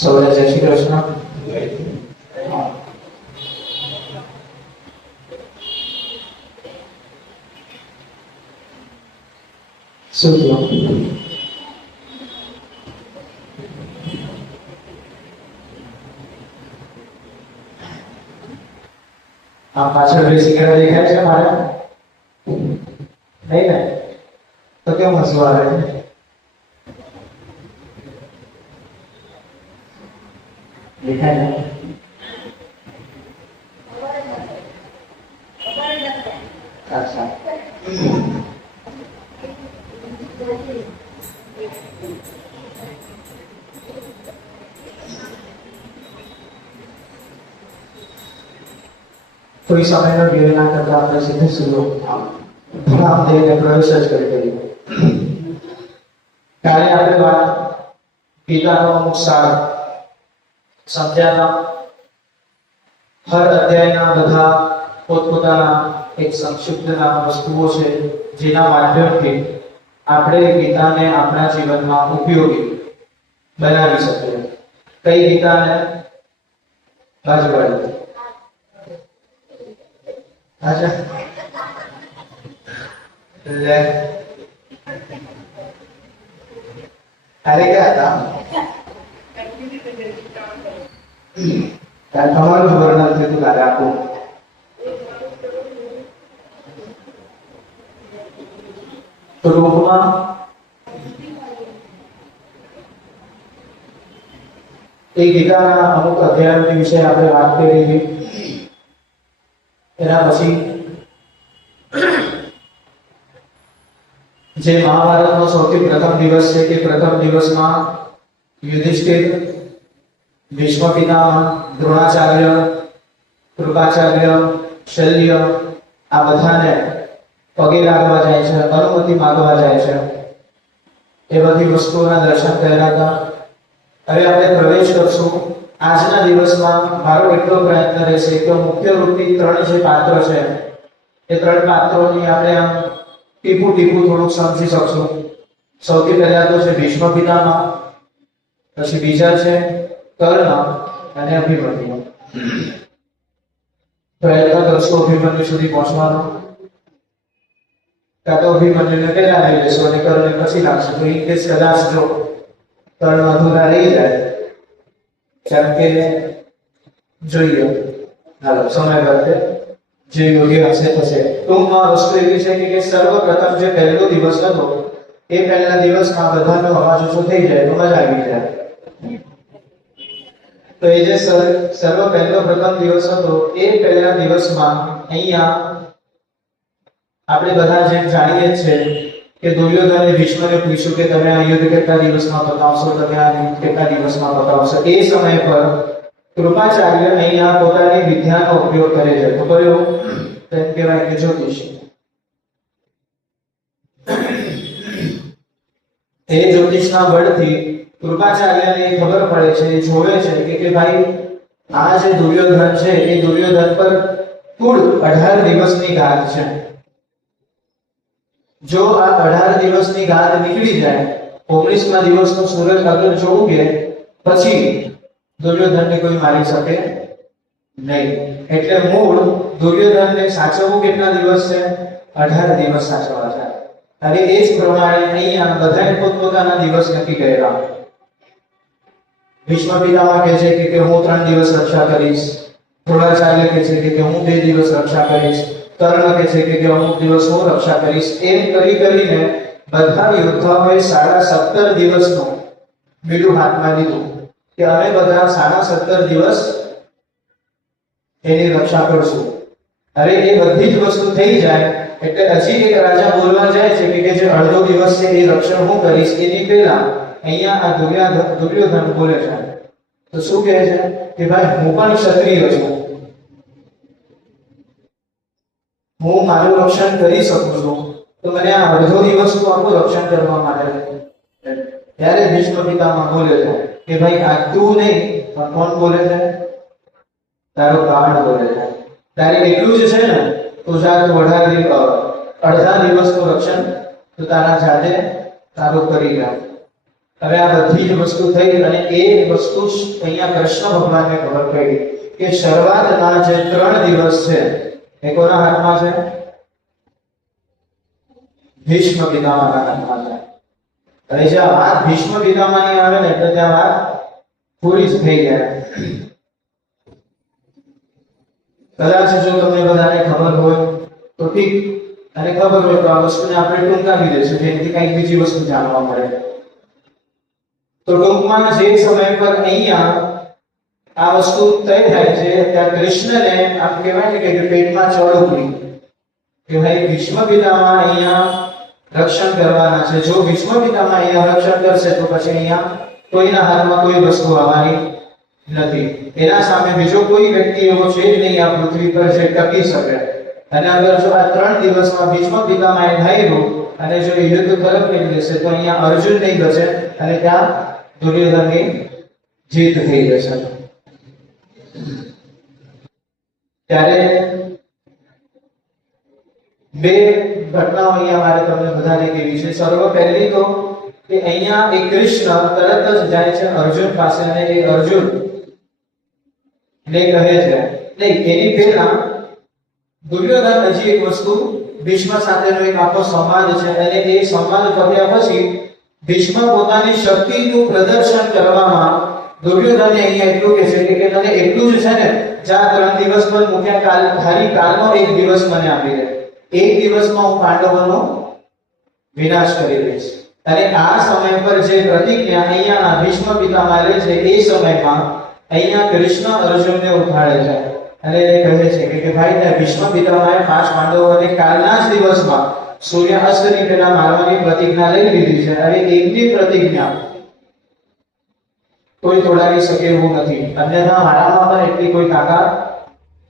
સૌને જય શ્રી કૃષ્ણ. શું થયું? આ પાછળ બેસી ગયા દેખાય છે મારે? નહીં ને? તો કેમ હસવું આવે? દેખાય ને? અચ્છા. કોઈ સમયનો વ્યય ના કરતા આપણે સીધે સીધો રામદેવને પ્રવેશ જ કરી દઈએ. કાલે આપણે વાત ગીતાનો અમુક સાર સમજ્યા. હર અધ્યાયના બધા પોતપોતાના એક સંક્ષિપ્તના વસ્તુઓ છે જેના માધ્યમથી આપણે ગીતાને આપણા જીવનમાં ઉપયોગી બનાવી શકીએ. કઈ ગીતાને? બાજુવાળી. અચ્છા લે અરે ક્યાં હતા? તમારું વર્ણન થયું તારે આપું. તો રૂપમાં એ ગીતાના અમુક અધ્યાયો વિશે આપણે વાત કરી હતી. એના પછી જે મહાભારતનો સૌથી પ્રથમ દિવસ છે તે પ્રથમ દિવસમાં યુધિષ્ઠિર, ભીષ્મ પિતામહ, દ્રોણાચાર્ય, કૃપાચાર્ય, શલ્ય આ બધાને પગે લાગવા જાય છે, અનુમતિ માંગવા જાય છે. એ બધી વસ્તુઓના દર્શન કર્યા હતા. હવે આપણે પ્રવેશ કરશું. આજના દિવસમાં મારો એટલો પ્રયત્ન રહેશે કે મુખ્ય રૂપથી ત્રણ જે પાત્ર છે એ ત્રણ પાત્રોની આપણે આમ ટીપું થોડુંક સમજી શકશું. સૌથી પહેલા તો છે ભીષ્મ પિતામહ, પછી બીજા છે કર્ણ અને અભિમન્યુ. પ્રયત્ન કરશું અભિમન્યુ સુધી પહોંચવાનો. કાં તો અભિમન્યુને પહેલા લઈ લેશું અને કર્ણને પછી લાગશું. તો એ કેસ કદાચ જો કર્ણ અધૂરા રહી જાય, કેમ કે જોઈએ હાલો સમય વર્તે જે યોગ્ય હશે થશે. ટૂંકમાં વસ્તુ એવી છે કે સર્વપ્રથમ જે પહેલો દિવસ હતો એ પહેલા દિવસમાં બધાનો અવાજ ઓછો થઈ જાય તો મજા આવી જાય. તો એ જે સર્વ પહેલો પ્રથમ દિવસ હતો એ પહેલા દિવસમાં અહીંયા આપણે બધા જેમ જાણીએ છીએ કે દુર્યોધને ભીષ્મને પૂછ્યું કે તમે આ યુદ્ધ કેટલા દિવસમાં પતાવશો, તમે આ યુદ્ધ કેટલા દિવસમાં પતાવશો. એ સમય પર કૃપાચાર્ય અહીંયા પોતાની વિદ્યાનો ઉપયોગ કરે છે. તો કયો? તેમ કહેવાય કે જ્યોતિષ. એ જ્યોતિષના બળથી કૃપાચાર્યને ખબર પડે છે, જોવે છે કે ભાઈ આ જે દુર્યોધન છે એ દુર્યોધન પર કુલ 18 દિવસની ગાદ છે. જો આ 18 દિવસની ગાદ નીકળી જાય, 19મા દિવસનો સૂરજ અગર જો ઉગે પછી દુર્યોધનને કોઈ મારી શકે નહીં. એટલે મૂળ દુર્યોધનને સાચવવું કેટલા દિવસ છે? 18 દિવસ સાચવવા છે. અને એ જ પ્રમાણે અહીંયા બધાએ પોતપોતાના દિવસ નક્કી કરેલા. ભીષ્મ પિતામહ કહે છે કે હું 3 દિવસ રક્ષા કરીશ, દ્રોણાચાર્ય કહે છે કે હું 2 દિવસ રક્ષા કરીશ, કર્ણ કહે છે કે અમુક દિવસ હું રક્ષા કરીશ. એમ કરીને બધા યોદ્ધાઓએ 17.5 દિવસનું બીડું હાથમાં લીધું કે અમે બધા 17.5 દિવસ એની રક્ષા કરશું. હવે એ બધી જ વસ્તુ થઈ જાય એટલે હજી એક રાજા બોલવા જાય છે કે જે અડધો દિવસ છે એ રક્ષણ હું કરીશ. એની પહેલા અહીંયા આ દુર્યોધન બોલે છે. તો શું કહે છે કે ભાઈ હું પણ ક્ષત્રિય છું, હું મારું રક્ષણ કરી શકું છું, તો મને આ અડધો દિવસનું આખું રક્ષણ કરવા માટે. ત્યારે ભીષ્મ પિતામહ બોલે છે કે ભાઈ આ તું નહીં પણ કોણ બોલે છે? તારો પ્રાણ બોલે છે. તારે એટલું જ છે ને તો જા તું અડધા દિવસનું રક્ષણ તો તારા જાતે તારું કરી લે. હવે આ બધી જ વસ્તુ થઈ અને એ વસ્તુ અહીંયા કૃષ્ણ ભગવાનને ખબર પડી કે શરૂઆતના જે 3 દિવસ છે એ કોના હાથમાં છે? ભીષ્મ પિતામહના હાથમાં છે. અને જ્યાં વાત ભીષ્મ પિતામહની આવે ને એટલે ત્યાં વાત પૂરી જ થઈ જાય. કદાચ જો તમને બધાને ખબર હોય તો ઠીક, અને ખબર હોય તો આ વસ્તુને આપણે ટૂંકાવી દઈશું જેથી કંઈક બીજી વસ્તુ જાણવા મળે. તો ટૂંકમાં જે સમય પર અહીંયા આ વસ્તુ તય થાય છે ત્યાં કૃષ્ણને આમ કહેવાય ને કે પેટમાં ચડ ઉતરી કે ભાઈ ભીષ્મ પિતામહ અહીંયા રક્ષણ કરવાના છે. જો ભીષ્મ પિતામહ અહીંયા રક્ષણ કરશે તો પછી અહીંયા કોઈના હાથમાં કોઈ વસ્તુ આવવાની નથી. એના સામે બીજો કોઈ વ્યક્તિ એવો છે જ નહીં આ પૃથ્વી પર જે ટકી શકે. અને અગર જો આ 3 દિવસમાં ભીષ્મ પિતામહે ધાર્યું અને જો એ યુદ્ધ તરફ લઈ જશે તો અહીંયા અર્જુન નહીં બચે અને ત્યાં દુર્યોધનની જીત થઈ જશે. ત્યારે બે ઘટનાઓ અહીંયા મારે તમને બધાને કહેવી છે. સર્વ પહેલી તો કે અહીંયા એક કૃષ્ણ તરત જ જાય છે અર્જુન પાસે અને એ અર્જુન ને કહે છે નહીં, એની પહેલા દુર્યોધન હજી એક વસ્તુ ભીષ્મ સાથેનો એક આખો સંવાદ છે અને એ સંવાદ કર્યા પછી ભીષ્મ પોતાની શક્તિનું પ્રદર્શન કરવામાં દુર્યોધનને અહીંયા એટલું કહે છે કે તને એટલું જ છે ને જ્યાં 3 દિવસ પર મૂક્યા ખાલી કાલનો એક દિવસ મને આપી દે. એક દિવસમાં હું પાંડવોનો વિનાશ કરી દઈશ. અને આ સમય પર જે પ્રતિજ્ઞા અહીંયા ભીષ્મ પિતામહ લે છે એ સમયમાં અહીંયા કૃષ્ણ અર્જુનને ઉઠાડે છે અને એ કહે છે કે ભાઈ ત્યાં ભીષ્મ પિતામહે 5 પાંડવોને કાલના જ દિવસમાં સૂર્યાસ્તની પહેલા મારવાની પ્રતિજ્ઞા લઈ લીધી છે અને એકની પ્રતિજ્ઞા કોઈ તોડાવી શકે એવું નથી. અન્યથા મારામાં પણ એટલી કોઈ તાકાત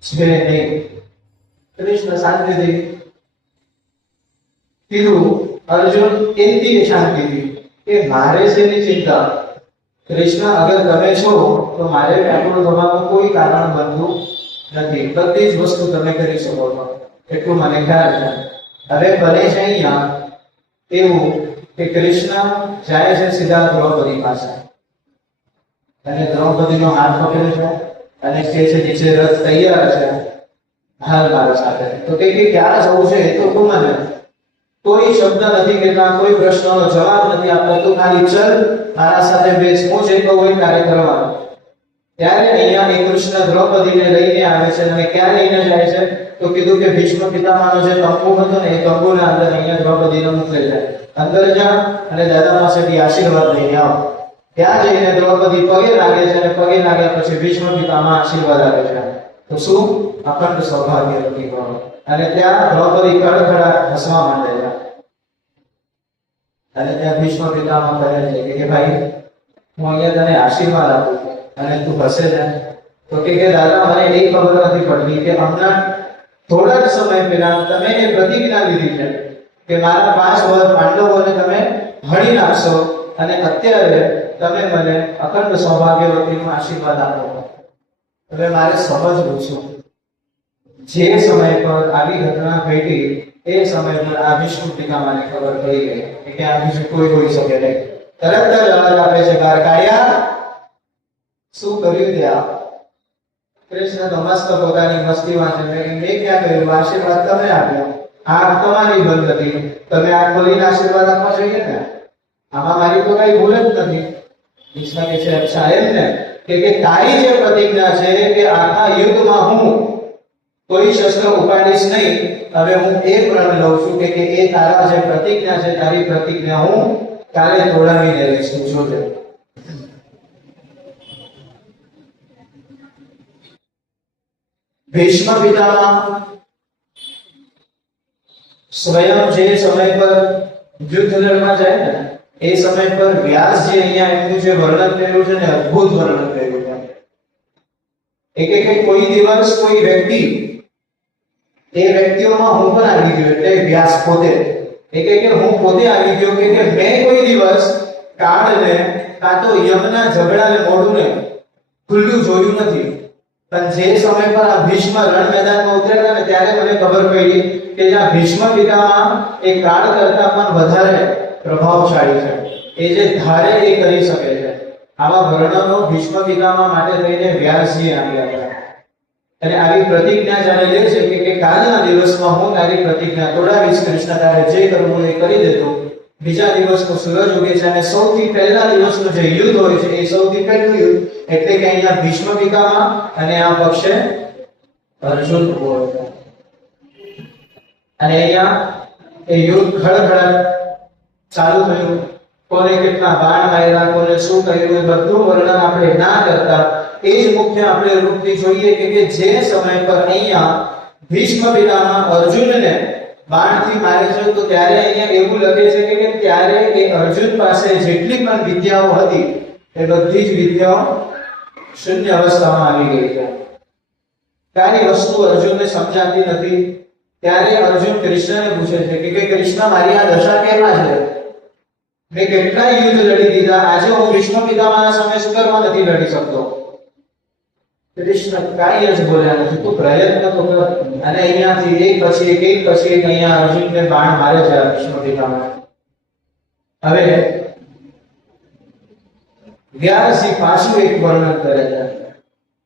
છે નહીં. કૃષ્ણ શાંતિથી કીધું, અર્જુન એની શાંતિથી કે મારે શેની ચિંતા? કૃષ્ણ અગર તમે છો તો મારે વ્યાકુળ થવાનું કોઈ કારણ બનતું નથી. બધી જ વસ્તુ તમે કરી શકો છો એટલું મને ખ્યાલ છે. હવે બને છે અહીંયા એવું કે કૃષ્ણ જાય છે સીધા દ્રૌપદી પાસે અને દ્રૌપદીનો હાથ પકડે છે અને કહે છે નીચે રથ તૈયાર છે, હાલ મારા સાથે. તો કે ક્યાં જવું છે એ તો તું મને કોઈ શબ્દ નથી કહેતા, કોઈ પ્રશ્નનો જવાબ નથી આપતા. તું ખાલી ચલ મારા સાથે બેસ, હું જે કહું એ તારે કરવાનું. ત્યારે અહીંયા એ કૃષ્ણ દ્રૌપદીને લઈને આવે છે અને ક્યાં લઈને જાય છે તો કીધું કે ભીષ્મ પિતામહનો જે તંબુ હતો ને એ તંબુના અંદર અહીંયા દ્રૌપદીને મોકલે છે. અંદર જા અને દાદા પાસેથી આશીર્વાદ લઈને આવો. ત્યાં જઈને દ્રૌપદી પગે લાગે છે અને પગે લાગ્યા પછી ભીષ્મ પિતામહ આશીર્વાદ આપે છે. તો શું અખંડ સૌભાગ્ય નથી કરો. અને ત્યાં દ્રૌપદી કડખડા હસવા માંડે છે અને ત્યાં ભીષ્મ પિતામહ કહે છે કે ભાઈ હું અહીંયા તને આશીર્વાદ આપું અને તું હસે છે. તો કે દાદા મને એ ખબર નથી પડતી કે હમણાં થોડા જ સમય પહેલા તમે એ પ્રતિજ્ઞા લીધી છે કે મારા 5 પાંડવોને તમે હણી નાખશો અને અત્યારે તમે મને અખંડ સૌભાગ્યવતીનો આશીર્વાદ આપો. હવે મારે સમજવું છે જે સમય પર આવી ઘટના ઘટી એ સમય પર આ ભીષ્મ પિતામહને ખબર પડી ગઈ કે આ બીજું કોઈ હોઈ શકે નહીં. તરત જ અવાજ આપે છે, કાળિયા શું કર્યું ત્યાં? કૃષ્ણ તો મસ્ત પોતાની મસ્તીમાં છે. મેં ક્યાં કર્યું? આશીર્વાદ તમે આપ્યો, આંખ તમારી બંધ હતી, તમે આંખ ખોલીને આશીર્વાદ આપવા જોઈએ ને. આમાં મારી તો કઈ ભૂલ જ નથી. કૃષ્ણ કે છે અચ્છા એમ ને કે તારી જે પ્રતિજ્ઞા છે કે આખા યુદ્ધમાં હું કોઈ શસ્ત્ર ઉપાડીશ નહીં, હવે હું એ પ્રણ લઉં છું કે એ તારા જે પ્રતિજ્ઞા છે તારી પ્રતિજ્ઞા હું કાલે તોડાવીને લઈશ. જોજે. ભીષ્મ પિતામહ સ્વયં જે સમય પર યુદ્ધ લડવા જાય ને એ સમય પર વ્યાસજી અહીંયા એમનું જે વર્ણન કર્યું છે ને અદ્ભુત વર્ણન કર્યું છે. કે કોઈ દિવસ કોઈ વ્યક્તિ એ વ્યક્તિઓમાં હું પણ આવી ગયો એટલે વ્યાસ પોતે કે હું પોતે આવી ગયો કે મેં કોઈ દિવસ કાળને કાં તો યમના ઝઘડાને મોઢુંને ખુલ્લું જોયું નથી. પણ જે સમય પર આ ભીષ્મ રણ મેદાનમાં ઉતરેલા ને ત્યારે મને ખબર પડી કે જ્યાં ભીષ્મ પિતામહ એ કાળ કરતા પણ વધારે પ્રભાવશાળી છે. એ જે ધારે એ કરી શકે છે. આવા વર્ણનો ભીષ્મ પિતામહ માટે થઈને વ્યાસજી આપ્યા હતા. અને આવી પ્રતિજ્ઞા જાણે લે છે કે કાલના દિવસમાં હું તારી પ્રતિજ્ઞા તોડાવીશ કૃષ્ણ, તારે જે કરવું એ કરી દેતો. બીજા દિવસનો સૂરજ ઉગે છે અને સૌથી પહેલા દિવસનું જે યુદ્ધ હોય છે એ સૌથી પહેલું યુદ્ધ, એટલે કે અહીંયા ભીષ્મ પિતામહ અને આ પક્ષે અર્જુન ઉભો હતો. અને અહીંયા એ યુદ્ધ ખડખડાટ ચાલુ થયું. કોને કેટલા બાણ માર્યા, કોને શું કર્યું, એ બધું વર્ણન આપણે ના કરતા એ જ મુખ્ય આપણે રૂપથી જોઈએ કે જે સમય પર અહીંયા ભીષ્મ પિતામહ અર્જુનને બાણથી મારે છે, તો ત્યારે અહીંયા એવું લખે છે કે ત્યારે એ અર્જુન પાસે જેટલી પણ વિદ્યાઓ હતી એ બધી જ વિદ્યાઓ શૂન્ય અવસ્થામાં આવી ગઈ છે. કાંઈ વસ્તુ અર્જુનને સમજાતી નથી. ત્યારે અર્જુન કૃષ્ણને પૂછે છે કે કૃષ્ણ, મારી આ દશા કેમ છે? મેં કેટલા યુદ્ધ લડી દીધા, આજે હું ભીષ્મ પિતામહના સામે શું કરવા નથી લડી શકતો? કૃષ્ણ કાંઈ જ બોલ્યા નથી. તું પ્રયત્ન તો કર. અને અહીંયાથી એક પછી એક અહીંયા અર્જુનને બાણ મારે છે ભીષ્મ પિતામહ. હવે વ્યાસજી પાછું એક વર્ણન કરે છે.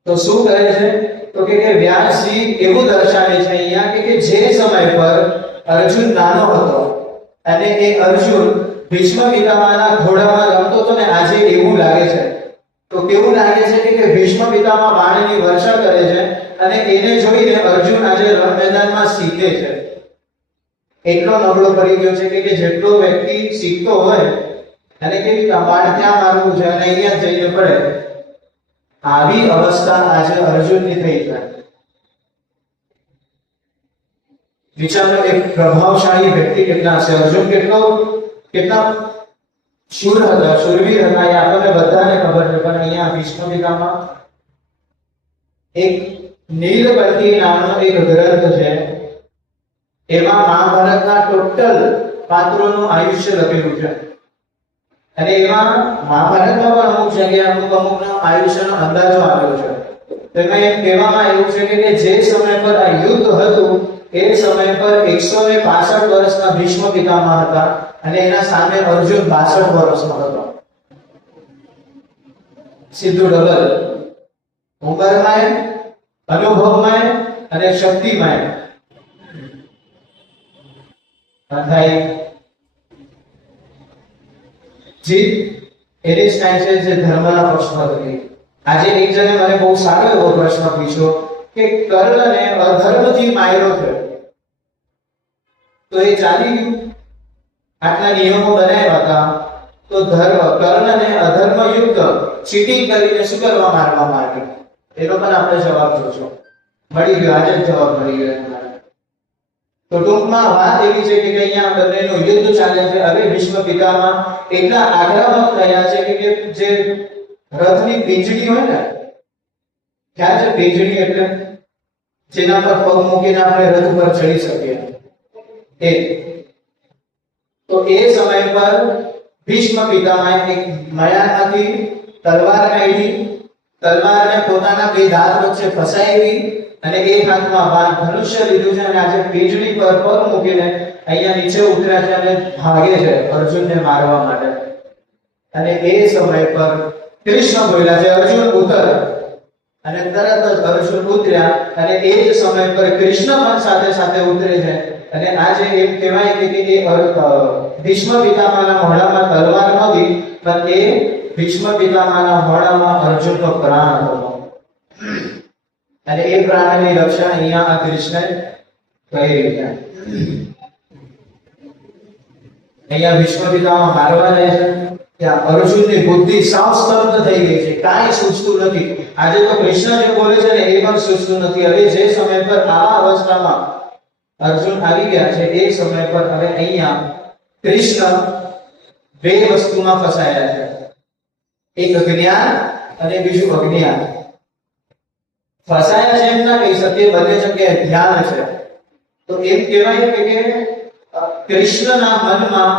તો શું કરે છે? તો કે વ્યાસજી એવું દર્શાવે છે અહીંયા કે જે સમય પર અર્જુન નાનો હતો અને એ અર્જુન ભીષ્મ પિતામહના ઘોડામાં રમતો હતો ને, આજે એવું લાગે છે. તો કેવું લાગે છે કે ભીષ્મ પિતામહ બાણની વર્ષા કરે છે અને એને જોઈને અર્જુન આજે રણ મેદાનમાં શીખે છે. એટલો નબળો પડી ગયો છે કે જેટલો વ્યક્તિ શીખતો હોય અને કેવી બાણ ક્યાં મારવું છે અને અહીંયા જઈને પડે, આવી અવસ્થા આજે અર્જુનની થઈ છે. વિચારો, એક પ્રભાવશાળી વ્યક્તિ કેટલા હશે, અર્જુન કેટલા શૂર હતા, શૂરવીર હતા, એ આપણને બધાને ખબર છે. પણ અહીંયા ભીષ્મ પિતામહ, એક નીલકંઠી નામનો એક ગ્રંથ છે, એમાં મહાભારતના ટોટલ પાત્રોનું આયુષ્ય લખેલું છે. અને એમાં મહાભારતમાં પણ અમુક જગ્યાએ અમુકનો આયુષ્યનો અંદાજો આપ્યો છે. તેમાં એમ કહેવામાં આવ્યું છે કે જે સમય પર આ યુદ્ધ હતું એ સમય પર 165 વર્ષના ભીષ્મ પિતામહ હતા અને એના સામે અર્જુન 62 વર્ષનો હતો. સીધું ડબલ ઉંમરમાં, અનુભવમાં અને શક્તિમાં. થાય જીત એની જ થાય છે જે ધર્મના પક્ષમાં હતી. આજે એક જણે મને બહુ સારો એવો પ્રશ્ન પૂછ્યો કે કર્ણને અધર્મથી માર્યો છે, તો એ ચાલી ગયું? આટલા નિયમો બનાવ્યા હતા, તો કર્ણને અધર્મયુક્ત ચીટિંગ કરીને શું કરવા મારવામાં આવ્યો? એનો પણ આપણે જવાબ જોશો. મળી ગયો, આજે જ જવાબ મળી ગયો. તો ટૂંકમાં વાત એવી છે કે અહીંયા બંનેનું યુદ્ધ ચાલે છે. હવે ભીષ્મ પિતામહ એટલા આક્રમક થયા છે કે જે રથની પીંજડી હોય ને, ખ્યાલ છે પીંજડી એટલે જેના પર પગ મૂકીને આપણે રથ ઉપર ચડી શકીએ, એ તો એ સમય પર ભીષ્મ પિતામહે એક મયામાંથી તલવાર કાઢી, તલવારને પોતાના બે દાંત વચ્ચે ફસાવી અને એક હાથમાં બાણ ધનુષ્ય લીધું છે અને આજે પીંજડી પર પગ મૂકીને અહીંયા નીચે ઉતર્યા છે અને ભાગે છે અર્જુનને મારવા માટે. અને એ સમય પર કૃષ્ણ બોલ્યા છે, અર્જુન ઉતર. અને તરત જ અર્જુન ઉતર્યા અને એ જ સમય પર કૃષ્ણ પણ સાથે સાથે ઉતરે છે. અને આજે એમ કહેવાય કે એ ભીષ્મ પિતામહના મોઢામાં તલવાર નહોતી, પણ એ ભીષ્મ પિતામહના મોઢામાં અર્જુનનો પ્રાણ હતો. અને એ પ્રાણની રક્ષા અહીંયા આ કૃષ્ણ કરી છે. અહીંયા ભીષ્મ પિતામહ મારવા જાય છે, ત્યાં અર્જુનની બુદ્ધિ સાવ સ્તબ્ધ થઈ ગઈ છે, કાંઈ સૂચતું નથી. આજે તો કૃષ્ણ જે બોલે છે ને એ પણ સૂચતું નથી. હવે જે સમય પર આવા અવસ્થામાં અર્જુન આવી ગયા છે, એ સમય પર હવે અહીંયા કૃષ્ણ બે વસ્તુમાં ફસાયા છે, એક જ્ઞાન અને બીજું અજ્ઞાન. ફસાયા છે એમ ના કહી શકીએ, બંને જગ્યાએ ધ્યાન છે. તો એમ કહેવાય કે કૃષ્ણના મનમાં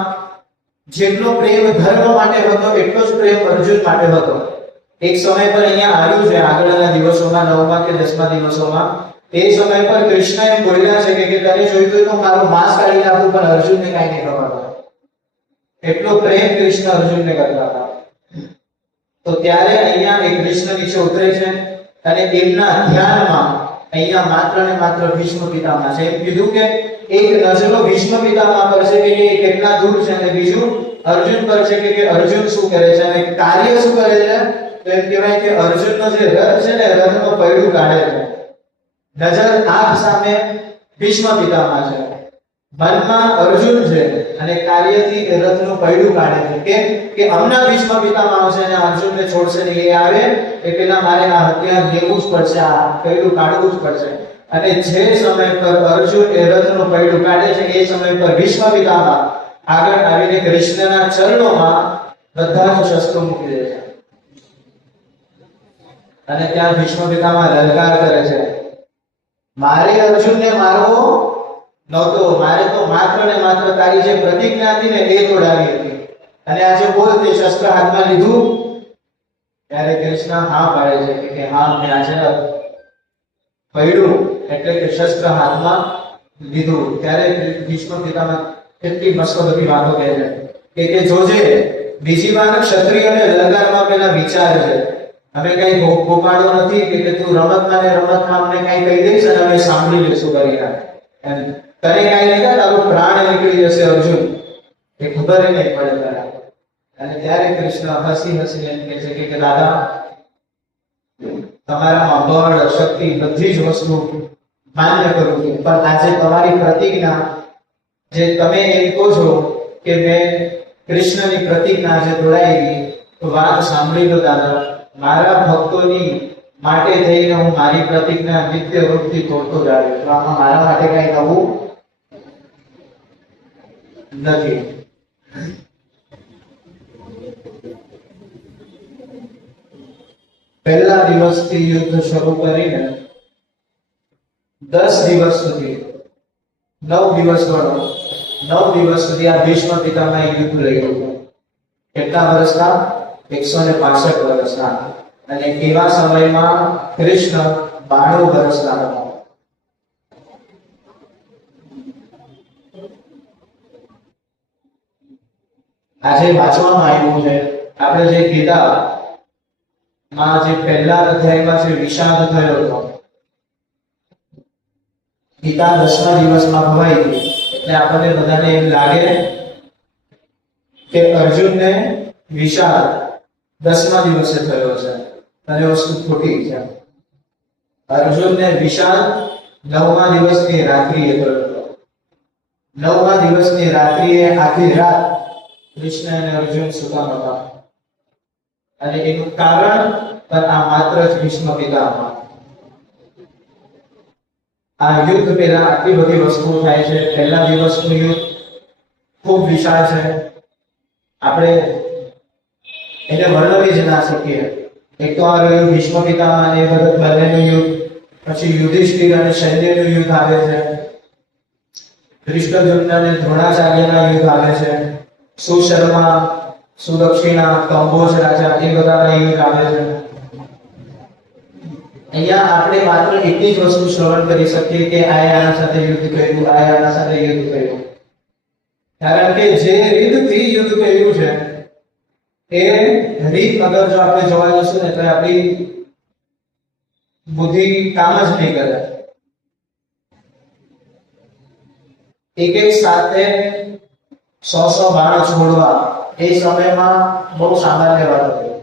જેટલો પ્રેમ ધર્મ માટે હતો એટલો જ પ્રેમ અર્જુન માટે હતો. એક સમય પર અહીંયા આવ્યું છે આગળના દિવસોમાં, 9મા કે 10મા દિવસોમાં, એ સમય પર કૃષ્ણ એમ બોલ્યા છે કે તને જોઈતું તો મારું માંસ કાઢી નાખું, પણ અર્જુનને કાંઈ નહીં ખબર. એટલો પ્રેમ કૃષ્ણ અર્જુનને કરતા હતા. તો ત્યારે અહીંયા એક કૃષ્ણ નીચે ઉતરે છે અને એમના ધ્યાનમાં અહીંયા માત્ર ને માત્ર ભીષ્મ પિતામહ છે. એમ કીધું કે એક નજરો ભીષ્મ પિતામહ પર છે કે એ કેટલા દૂર છે, અને બીજું અર્જુન પર છે કે અર્જુન શું કરે છે અને કાર્ય શું કરે છે. તો એમ કહેવાય કે અર્જુનનો જે રથ છે ને, રથમાં પૈડું કાઢે છે. નજર આંખ સામે ભીષ્મ પિતામહ છે, મનમાં અર્જુન છે અને કાર્યથી એ રથનું પૈડું કાઢે છે. કેમ કે હમણાં ભીષ્મ પિતામહ છે અને અર્જુનને છોડશે નહીં. એ આવે એ પેલા મારે આ હથિયાર લેવું જ પડશે, આ પૈડું કાઢવું જ પડશે. અને જે સમય પર અર્જુન એ રથનું પૈડું કાઢે છે, એ સમય પર ભીષ્મ પિતામહ આગળ આવીને કૃષ્ણના ચરણોમાં બધા જ શસ્ત્રો મૂકી દે છે. અને ત્યાં ભીષ્મ પિતામહ લલકાર કરે છે, મારે અર્જુનને મારવો નહોતો, મારે તો માત્ર ને માત્ર તારી જે પ્રતિજ્ઞા હતી ને એ તોડાવી હતી. અને આજે બોલ, તે શસ્ત્ર હાથમાં લીધું? ત્યારે કૃષ્ણ હા પાડે છે કે હા, મેં આજે પૈડું એટલે કે શસ્ત્ર હાથમાં લીધું. ત્યારે ભીષ્મ પિતામહ કેટલી મસ્ત બધી વાતો કહે છે કે જોજે, બીજી વાર ક્ષત્રિયોને લલકારમાં પેલા વિચાર છે. અમે કઈ ગોપાળો નથી કે તું રમતમાં ને રમતમાં અમને કઈ કહી દઈશ અને અમે સાંભળી લઈશું કરીને. તને કઈ નહીં થાય, તારો પ્રાણ નીકળી જશે અર્જુન, એ ખબર નહીં પડે તારે. અને ત્યારે કૃષ્ણ હસી હસીને કહે છે કે દાદા, તમારામાં બળ શક્તિ બધી જ વસ્તુ માન્ય કરું છું, પણ આજે તમારી પ્રતિજ્ઞા જે તમે એમ કહો છો કે મેં કૃષ્ણની પ્રતિજ્ઞા જે તોડાવી, તો વાત સાંભળી લો દાદા, મારા ભક્તોની માટે થઈને હું મારી પ્રતિજ્ઞા નિત્ય રૂપથી તોડતો જ આવ્યો છું. આમાં મારા માટે કઈ નવું નથી. પહેલા દિવસથી યુદ્ધ શરૂ કરીને 10 દિવસ સુધી, 9 દિવસ ગણો, 9 દિવસ સુધી આ ભીષ્મ પિતામહ યુદ્ધ રહ્યું. કેટલા વર્ષના? 165 વર્ષના. અને એવા સમયમાં કૃષ્ણ 92 વર્ષના હતા. આજે વાંચવામાં આવ્યું છે, આપણે જે ગીતા માં જે પહેલા અધ્યાયમાં જે વિષાદ થયો હતો, ગીતા 10મા દિવસમાં ભવાઈ ગઈ. એટલે આપણને બધાને એમ લાગે કે અર્જુનને વિષાદ 10મા દિવસે થયો છે, અને વસ્તુ ખોટી છે. અર્જુનને વિષાદ 9મા દિવસની રાત્રિએ થયો હતો. 9મા દિવસની રાત્રિએ આખી રાત કૃષ્ણ અને અર્જુન સુતા હતા. અને એનું કારણ પણ આ માત્ર જ ભીષ્મ પિતામહ. આ યુદ્ધ પહેલા આટલી બધી વસ્તુઓ થાય છે. પહેલા દિવસનું યુદ્ધ ખૂબ વિશાળ છે, આપણે એને વર્ણવી જ ના શકીએ. એક તો આ રહ્યું ભીષ્મ પિતામહ અને ભરત બંનેનું યુદ્ધ, પછી યુધિષ્ઠિર અને શલ્યનું યુદ્ધ આવે છે, ધૃષ્ટદ્યુમ્ન અને દ્રોણાચાર્યના યુદ્ધ આવે છે, સુશર્મા, સુદક્ષિણા, કંભોજ રાજા, એ બધાના યુદ્ધ આવે છે. અહીંયા આપણે માત્ર એટલી જ વસ્તુ શ્રવણ કરી શકીએ કે આના સાથે યુદ્ધ કર્યું, આના સાથે યુદ્ધ કર્યું. કારણ કે જે રીતથી યુદ્ધ કર્યું છે એ રીત અગર જો આપણે જોવા જશું ને તો આપણી બુદ્ધિ કામ જ નહીં કરે. એક સાથે 100 બાણ છોડવા એ સમયમાં બહુ સામાન્ય વાત હતી.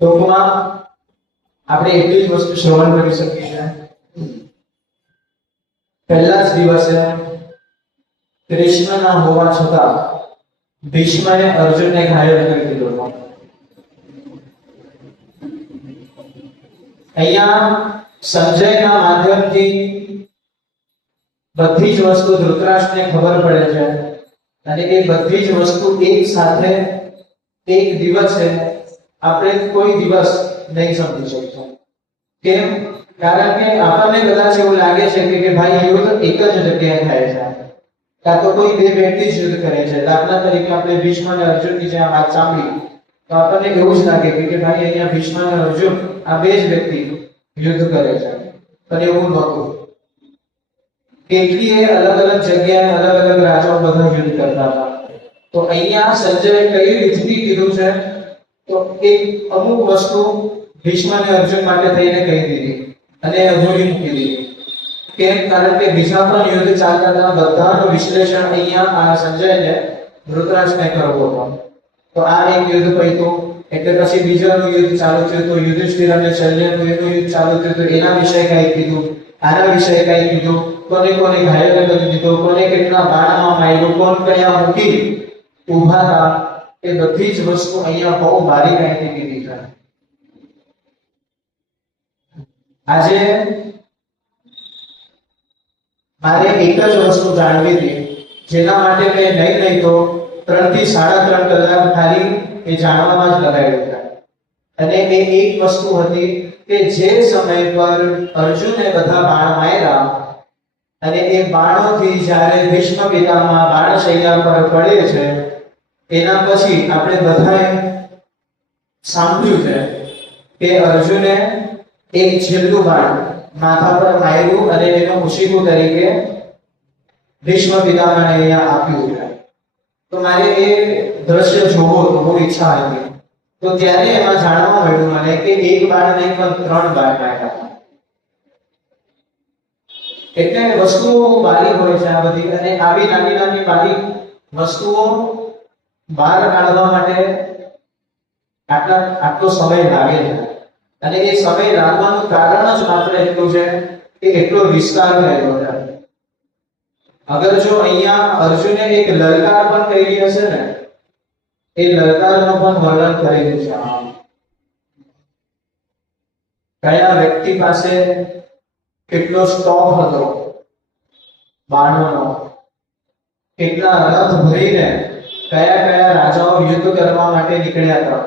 ટૂંકમાં આપણે એટલી જ વસ્તુ શ્રવણ કરી શકીએ છીએ. પહેલા જ દિવસે કૃષ્ણના હોવા છતાં ભીષ્મએ અર્જુનને ઘાયલ કરી દીધો હતો. અહીંયા સંજયના માધ્યમથી બધી જ વસ્તુ ધૃતરાષ્ટ્રને ખબર પડે છે અને એ બધી જ વસ્તુ એક સાથે એક દિવસે આપણે કોઈ દિવસ નહીં સમજી શકતા. કેમ? કારણ કે આપણને કદાચ એવું લાગે છે કે ભાઈ યુદ્ધ એક જ જગ્યાએ થાય છે, કાં તો કોઈ બે વ્યક્તિ જ યુદ્ધ કરે છે. દાખલા તરીકે આપણે ભીષ્મ અને અર્જુનની જે વાત સાંભળી તો આપણને એવું જ લાગે કે ભાઈ અહીંયા ભીષ્મ અને અર્જુન આ બે જ વ્યક્તિ યુદ્ધ કરે છે, પણ એવું નહોતું. કેટલીય અલગ અલગ જગ્યાએ અલગ અલગ રાજાઓ બધા યુદ્ધ કરતા હતા. તો અહીંયા સંજયે કઈ રીતથી કીધું છે તો એક અમુક વસ્તુ ભીષ્મ અને અર્જુન માટે થઈને કહી દીધી અને અધૂરી મૂકી દીધી. કેમ? કારણ કે બીજા પણ યુદ્ધ ચાલતા હતા, બધાનું વિશ્લેષણ અહીંયા આ સંજયને ધૃતરાષ્ટ્રને કરવો હતો. તો આ એક યુદ્ધ પત્યું એટલે પછી બીજાનું યુદ્ધ ચાલુ થયું તો યુધિષ્ઠિર અને શલ્યનું યુદ્ધ ચાલુ થયું તો એના વિશે કઈ કીધું, આના વિશે કઈ કીધું, કોને કોને ઘાયલ કરી દીધો, કોને કેટલા બાણમાં માર્યું, કોણ કયા મૂકી ઉભા હતા, એ બધી જ વસ્તુ અહીંયા બહુ બારીકાઈથી કીધી છે. આજે મારે એક જ વસ્તુ જાણવી હતી જેના માટે મેં નહીં તો 3 થી 3.5 કલાક ખાલી એ જાણવામાં જ લગાડ્યો છે. અને એ એક વસ્તુ હતી કે જે સમય પર અર્જુને બધા બાણ માર્યા અને એ બાણોથી જ્યારે ભીષ્મ પિતામહ બાણશૈયા પર પડે છે એના પછી આપણે બધાએ સાંભળ્યું છે કે અર્જુને એક છેલ્લું બાણ માથા પર માર્યું અને એનો ઉશીકું તરીકે ભીષ્મ પિતામહને અહીંયા આપ્યું છે. તો મારે એ દ્રશ્ય જોવો તો બહુ ઈચ્છા હતી. તો ત્યારે એમાં જાણવા મળ્યું મને કે એક બાણ નહીં પણ 3 બાણ માર્યા. એટલે વસ્તુઓ બારીક હોય છે આ બધી, અને આવી નાની નાની બારીક વસ્તુઓ બહાર કાઢવા માટે આટલો સમય લાગે છે. અને એ સમય લાગવાનું કારણ જ માત્ર એટલું છે કે એટલો વિસ્તાર થયેલો છે. અગર જો અહીંયા અર્જુને એક લલકાર પણ કરી હશે ને, એ લલકારનું પણ વર્ણન કરેલું છે. કયા વ્યક્તિ પાસે કેટલો સ્ટોક હતો બાણોનો, કેટલા રથ ભરીને કયા કયા રાજાઓ યુદ્ધ કરવા માટે નીકળ્યા હતા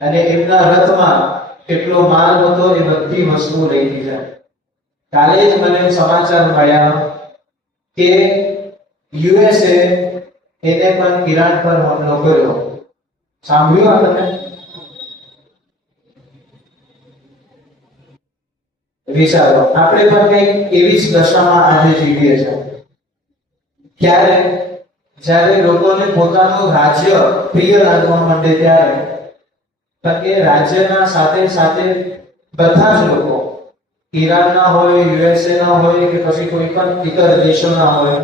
અને એમના રથમાં કેટલો માલ હતો, એ બધી વસ્તુ લઈ લીધા. કાલે જ મને સમાચાર મળ્યા કે યુએસએ એને પણ ઈરાન પર હુમલો કર્યો. સાંભળ્યું આપણે? વિચારો, આપણે પણ કંઈક એવી જ દશામાં આજે જીવીએ છીએ. ક્યારે? જ્યારે લોકોને પોતાનું રાજ્ય પ્રિય લાગવા માંડે ત્યારે, પણ એ રાજ્યના સાથે સાથે બધા જ લોકો, ઈરાનના હોય, યુએસએ ના હોય કે પછી કોઈ પણ ઇતર દેશોના હોય,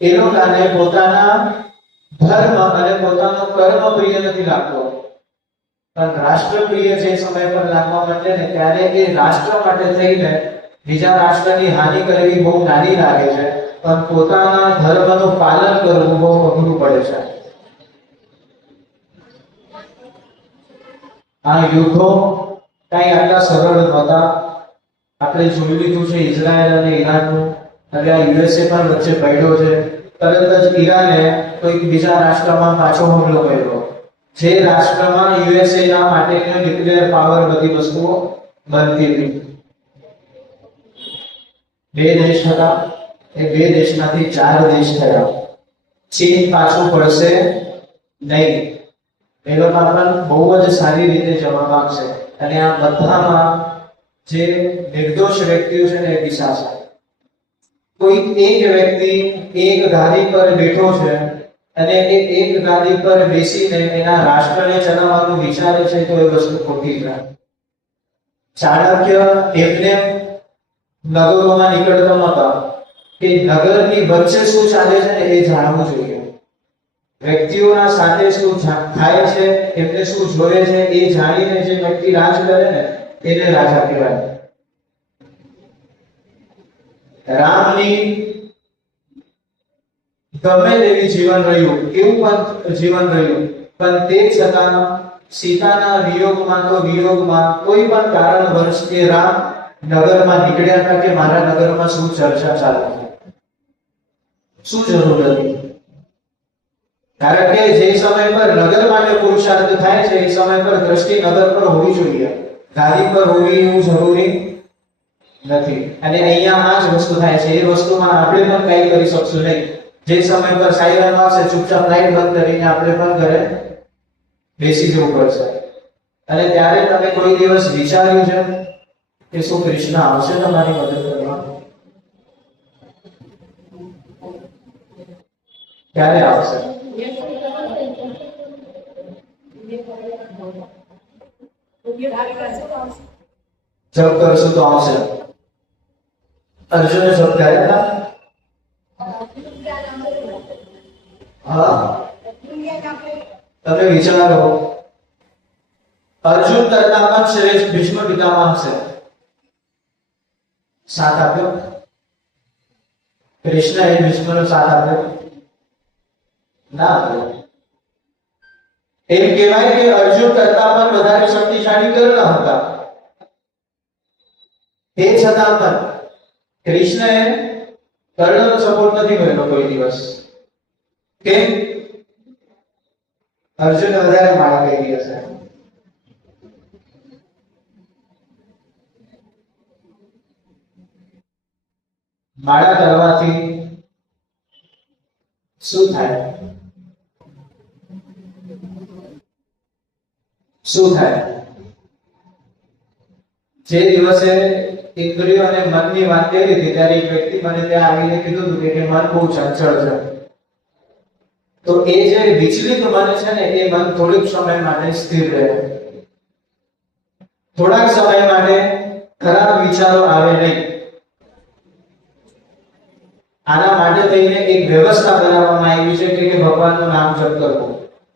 એ લોકોને પોતાના ધર્મ અને પોતાનો કર્મ પ્રિય નથી લાગતો, પણ રાષ્ટ્રપ્રિય જે સમય પર લાગવા માંડે ને ત્યારે એ રાષ્ટ્ર માટે થઈને બીજા રાષ્ટ્રની હાનિ કરવી બહુ નાની લાગે છે, પણ પોતાના ધર્મનું પાલન કરવું બહુ અઘરું પડે છે. આ યુદ્ધો કઈ આટલા સરળ નહોતા. આપણે જોઈ લીધું છે ઇઝરાયલ અને ઈરાનનું. હવે આ યુએસએ પણ વચ્ચે પડ્યો છે. તરત જ ઈરાને કોઈક બીજા રાષ્ટ્રમાં પાછો હુમલો કર્યો, જે રાષ્ટ્રમાં યુએસએ ના માટેની ન્યુક્લિયર પાવર બધી વસ્તુઓ બનતી હતી. 2 દેશ હતા, એ 2 દેશમાંથી 4 દેશ થયા. ચીન પાછું પડશે નહીં, એ લોકો પણ બહુ જ સારી રીતે જવાબ આપશે. અને આ બધામાં જે નિર્દોષ વ્યક્તિઓ છે ને એ પીસાશે. કોઈ એક વ્યક્તિ એક ગાદી પર બેઠો છે અને એ એક ગાદી પર બેસીને એના રાષ્ટ્રને ચલાવવાનું વિચારે છે તો એ વસ્તુ ખોટી છે. ચાણક્ય એમને નગરોમાં નીકળતા નહોતા કે નગરની વચ્ચે શું ચાલે છે ને એ જાણવું જોઈએ. વ્યક્તિઓના સાથે શું થાય છે, એમને શું જોઈએ છે એ જાણીને જે વ્યક્તિ રાજ કરે ને એને રાજા કહેવાય. રામની ગમે તેવી જીવન રહ્યું, કેવું પણ જીવન રહ્યું, પણ તે છતાં સીતાના વિયોગમાં તો વિયોગમાં કોઈ પણ કારણવશ એ રામ નગરમાં નીકળ્યા હતા કે મારા નગરમાં શું ચર્ચા ચાલે છે. શું જરૂર હતી? કારણ કે જે સમય પર નગર માટે પુરુષાર્થ થાય છે એ સમય પર દ્રષ્ટિ નગર પર હોવી જોઈએ, ગાદી પર હોવી એવું જરૂરી નથી. અને અહીંયા આ જ વસ્તુ થાય છે. એ વસ્તુમાં આપણે પણ કંઈ કરી શકશું નહીં. જે સમય પર સાયરન વાગશે ચૂપચાપ લાઈટ બંધ કરીને આપણે પણ ઘરે બેસી જવું પડશે. અને ત્યારે તમે કોઈ દિવસ વિચાર્યું છે કે શું કૃષ્ણ આવશે તમારી મદદ કરવા? ક્યારે આવશે? જપ કરશું તો આવશે. અર્જુને જપ કર્યા હતા? હા, તમે વિચારો, અર્જુન કરતા પણ શ્રેષ્ઠ ભીષ્મ પિતામહ છે. સાથ આપ્યો? કૃષ્ણએ ભીષ્મનો સાથ આપ્યો? ના આપ્યો. એમ કહેવાય કે અર્જુન કરતા પણ વધારે શક્તિશાળી કર્ણ હતા. તે છતાં પણ કૃષ્ણએ કર્ણનો સપોર્ટ નથી કર્યો કોઈ દિવસ. કેમ? અર્જુન વધારે માળા કરી હશે. માળા કરવાથી શું થાય? શું થાય? જે દિવસે ઇન્દ્રિયો અને મનની વાત કરી હતી ત્યારે એક વ્યક્તિ મને ત્યાં આવીને કીધું હતું કે મન બહુ ચંચળ છે. તો એ જે વિચલિત મન છે ને એ મન થોડીક સમય માટે સ્થિર રહે, થોડાક સમય માટે ખરાબ વિચારો આવે નહીં. આના માટે થઈને એક વ્યવસ્થા બનાવવામાં આવી છે કે ભગવાનનું નામ જપ કરવું,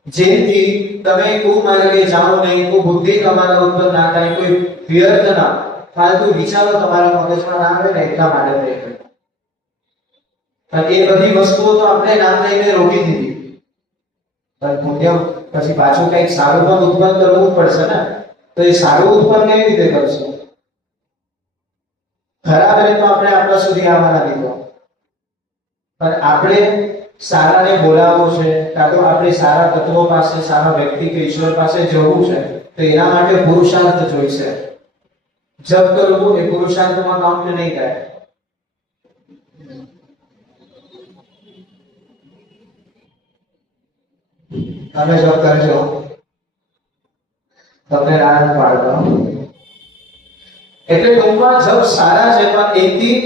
જેથી તમે કુમાર્ગે જાઓ નહીં, કોઈ બુદ્ધિ તમારા ઉપર ના થાય, કોઈ વ્યર્થ ના ફાલતુ વિચારો તમારા મગજમાં ના આવે ને એટલા માટે થઈને. એ બધી વસ્તુઓ તો આપણે નામ લઈને રોકી દીધી, પણ પુણ્ય પછી પાછું કંઈક સારું પણ ઉત્પન્ન કરવું પડશે ને. તો એ સારું ઉત્પન્ન કેવી રીતે કરશું? ખરાબ રીત તો આપણે આપણા સુધી આવવાના દીધો, પણ આપણે સારાને બોલાવવો છે, કાં તો આપણે સારા તત્વો પાસે, સારા વ્યક્તિ કે ઈશ્વર પાસે જવું છે, તો એના માટે પુરુષાર્થ જોઈશે. જપ કરવું એ પુરુષાર્થમાં કાઉન્ટ નહીં થાય. તમે જપ કરજો, તમને રાહત પાડતો. એટલે ટૂંકમાં જપ સારા છે, પણ એથી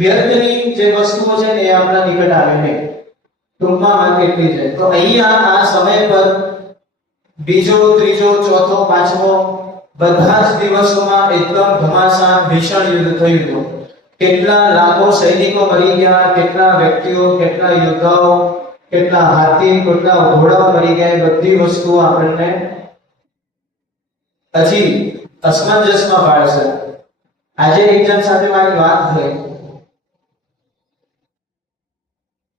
વ્યર્થની જે વસ્તુઓ છે ને એ આપણા નિકટ આવે નહીં. ટૂંકમાં વાત એટલી છે. તો અહીંયા આ સમય પર બીજો, ત્રીજો, ચોથો, પાંચમો બધા જ દિવસોમાં એકદમ ઘમાસાન ભીષણ યુદ્ધ થયું હતું. કેટલા લાખો સૈનિકો મરી ગયા, કેટલા વ્યક્તિઓ, કેટલા યોદ્ધાઓ, કેટલા હાથી, કેટલા ઘોડાઓ મરી ગયા. બધી વસ્તુઓ આપણને હજી અસમંજસમાં પાડશે. આજે એક જણ સાથે મારી વાત થઈ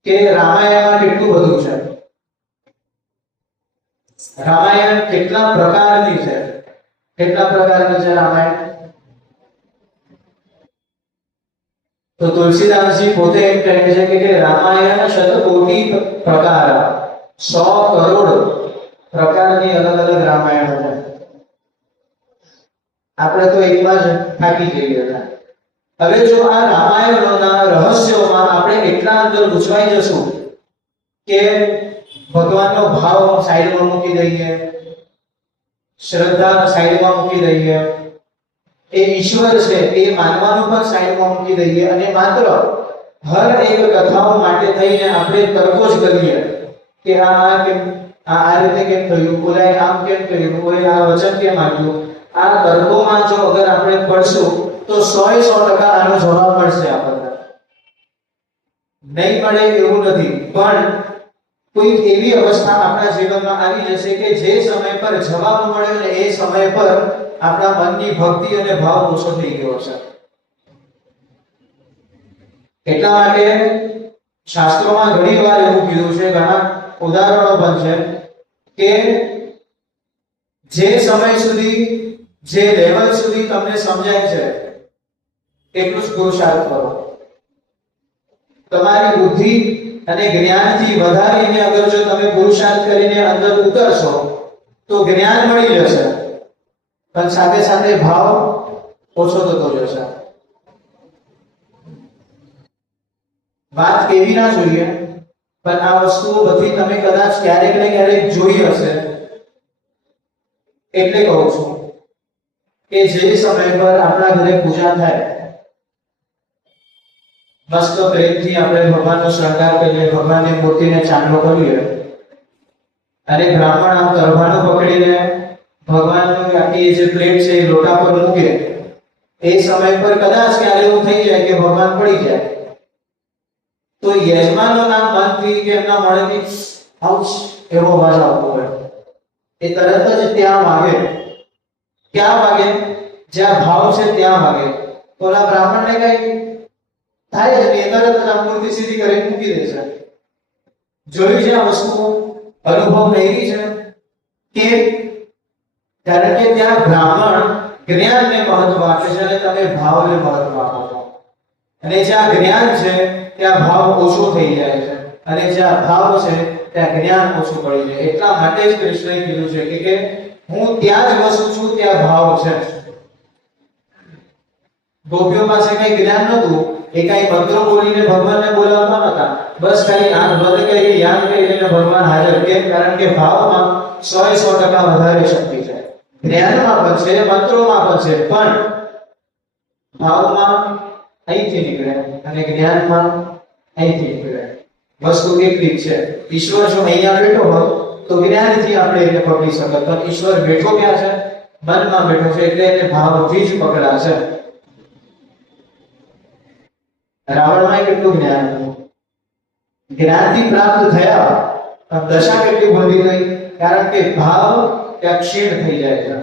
કે રામાયણમાં કેટલું બધું છે, રામાયણ કેટલા પ્રકારની છે, કેટલા પ્રકારની છે રામાયણ? તો તુલસીદાસજી પોતે એમ કહે છે કે રામાયણ શતકોટી પ્રકાર, 100 કરોડ પ્રકારની અલગ અલગ રામાયણો છે. આપણે તો એકમાં જ થાકી જઈએ હતા. હવે જો આ રામાયણોના રહસ્યોમાં આપણે એટલા અંદર ગુચવાઈ જશું કે ભગવાનનો ભાવ સાઈડમાં મૂકી દઈએ, શ્રદ્ધા સાઈડમાં મૂકી દઈએ, એ ઈશ્વર છે એ માનવાનું પણ સાઈડમાં મૂકી દઈએ, અને માત્ર હર એક કથાઓ માટે થઈને આપણે તર્કો જ કરીએ કે આ કેમ, આ રીતે કેમ થયું, ઓલાએ આમ કેમ કર્યું, ઓલાએ આ વચન કેમ આપ્યું. આ તર્કોમાં જો અગર આપણે પડશું તો 100% આનો જવાબ મળશે આપણને. નહીં મળે એવું નથી, પણ કોઈ એવી અવસ્થા આપણા જીવનમાં આવી જશે કે જે સમય પર જવાબ મળ્યો ને એ સમય પર આપણા મનની ભક્તિ અને ભાવ ઓછો થઈ ગયો છે. એટલા માટે શાસ્ત્રોમાં ઘણી વાર એવું કીધું છે, ઘણા ઉદાહરણો પણ છે કે જે સમય સુધી, જે લેવલ સુધી તમને સમજાય છે એટલું જ પુરુષાર્થ કરો. તમારી બુદ્ધિ અને જ્ઞાનથી વધારીને અગર જો તમે પુરુષાર્થ કરીને અંદર ઉતરશો તો જ્ઞાન મળી જશે, પણ સાથે સાથે ભાવ ઓછો થતો જશે. વાત કેવી ના જોઈએ, પણ આ વસ્તુઓ બધી તમે કદાચ ક્યારેક ને ક્યારેક જોઈ હશે. એટલે કહું છું કે જે સમય પર આપણા ઘરે પૂજા થાય, મસ્ત પ્રેમથી આપણે ભગવાનનો શૃંગાર કરીએ, ભગવાનની મૂર્તિને ચાંદલો કરીએ, અને બ્રાહ્મણ આમ તરભાનું પકડીને ભગવાનનું આખી જે પ્લેટ છે એ લોટા પર મૂકે, એ સમય પર કદાચ ક્યારે એવું થઈ જાય કે ભગવાન પડી જાય, તો યજમાનોના મનથી કે એમના મોઢેથી હાઉસ એવો અવાજ આવતો હોય. એ તરત જ ત્યાં વાગે. ક્યાં વાગે? જ્યાં ભાવ છે ત્યાં વાગે. તો ઓલા બ્રાહ્મણને કઈ થાય જ નહીં, તરત જ આ મૂર્તિ સીધી કરીને મૂકી દે છે. જોયું છે આ વસ્તુ, અનુભવ નહીં છે કે કારણ કે ત્યાં બ્રાહ્મણ જ્ઞાનને મહત્વ આપે છે અને તમે ભાવને મહત્વ આપો છો. અને જ્યાં જ્ઞાન છે ત્યાં ભાવ ઓછો થઈ જાય છે, અને જ્યાં ભાવ છે ત્યાં જ્ઞાન ઓછું પડી જાય. એટલા માટે જ કૃષ્ણએ કીધું છે કે હું ત્યાં જ વસું છું, ત્યાં ભાવ છે. ગોપીઓ પાસે કઈ જ્ઞાન નહોતું, એ કઈ મંત્રો બોલીને ભગવાનને બોલાવતા નહોતા, બસ કઈ આંખ બંધ કરી યાદ કરીને ભગવાન હાજર. કેમ? કારણ કે ભાવમાં 100% વધારે શક્તિ છે. જ્ઞાનમાં પણ છે, મંત્રોમાં પણ છે, પણ ભાવમાં અહીંથી નીકળે અને જ્ઞાનમાં અહીંથી નીકળે. વસ્તુ એટલી જ છે. ઈશ્વર જો અહીંયા બેઠો હોત તો જ્ઞાનથી આપણે એને પકડી શકત, પણ ઈશ્વર બેઠો ક્યાં છે? મનમાં બેઠો છે, એટલે એને ભાવથી જ પકડાશે. રાવણમાં કેટલું જ્ઞાન હતું, જ્ઞાનથી પ્રાપ્ત થયા, પણ દશા કેટલી ભલી થઈ, કારણ કે ભાવ ત્યાં ક્ષીણ થઈ જાય છે.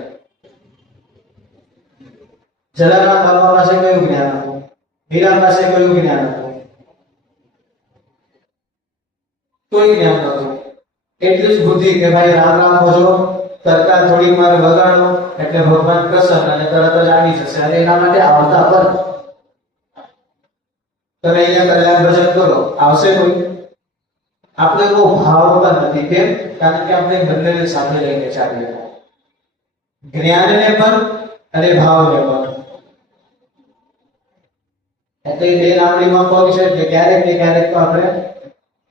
જલારામ બાપા પાસે કયું જ્ઞાન હતું? મીરા પાસે કયું જ્ઞાન હતું? કોઈ જ્ઞાન નહોતું. એટલી જ બુદ્ધિ કે ભાઈ રામ રામ બોલો, તડકા થોડીક વાર વગાડો એટલે ભગવાન પ્રસન્ન અને તરત જ આવી જશે. અને એના માટે આવતા પર તમે અહીંયા કલ્યાણ ભજન કરો, આવશે કોઈ? આપણે બહુ ભાવ પણ નથી. કેમ? કારણ કે આપણે બંનેને સાથે લઈને ચાલીએ, જ્ઞાનને પણ અને ભાવને પણ. એટલે બે લાવડીમાં પગ છે એટલે ક્યારેક ને ક્યારેક તો આપણે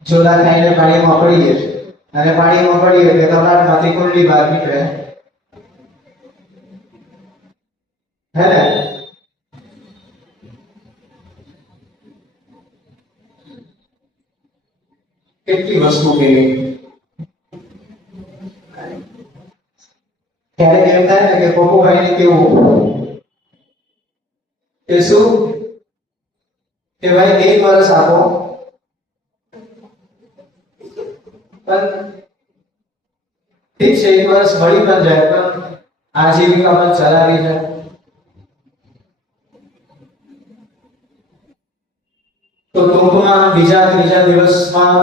ઝોલા ખાઈને પાણીમાં પડી જશે, અને પાણીમાં પડીએ એટલે કબાટમાંથી કુંડલી બહાર નીકળે, હે ને? કેટલી વસ્તુ કેવી. ક્યારેક એમ થાય ને કે પપ્પુભાઈને કેવું કે શું કે ભાઈ 1 વર્ષ આપો, પણ ઠીક છે 1 વર્ષ મળી પણ જાય, પણ આજીવિકા પણ ચલાવી જાય. તો ટૂંકમાં બીજા ત્રીજા દિવસમાં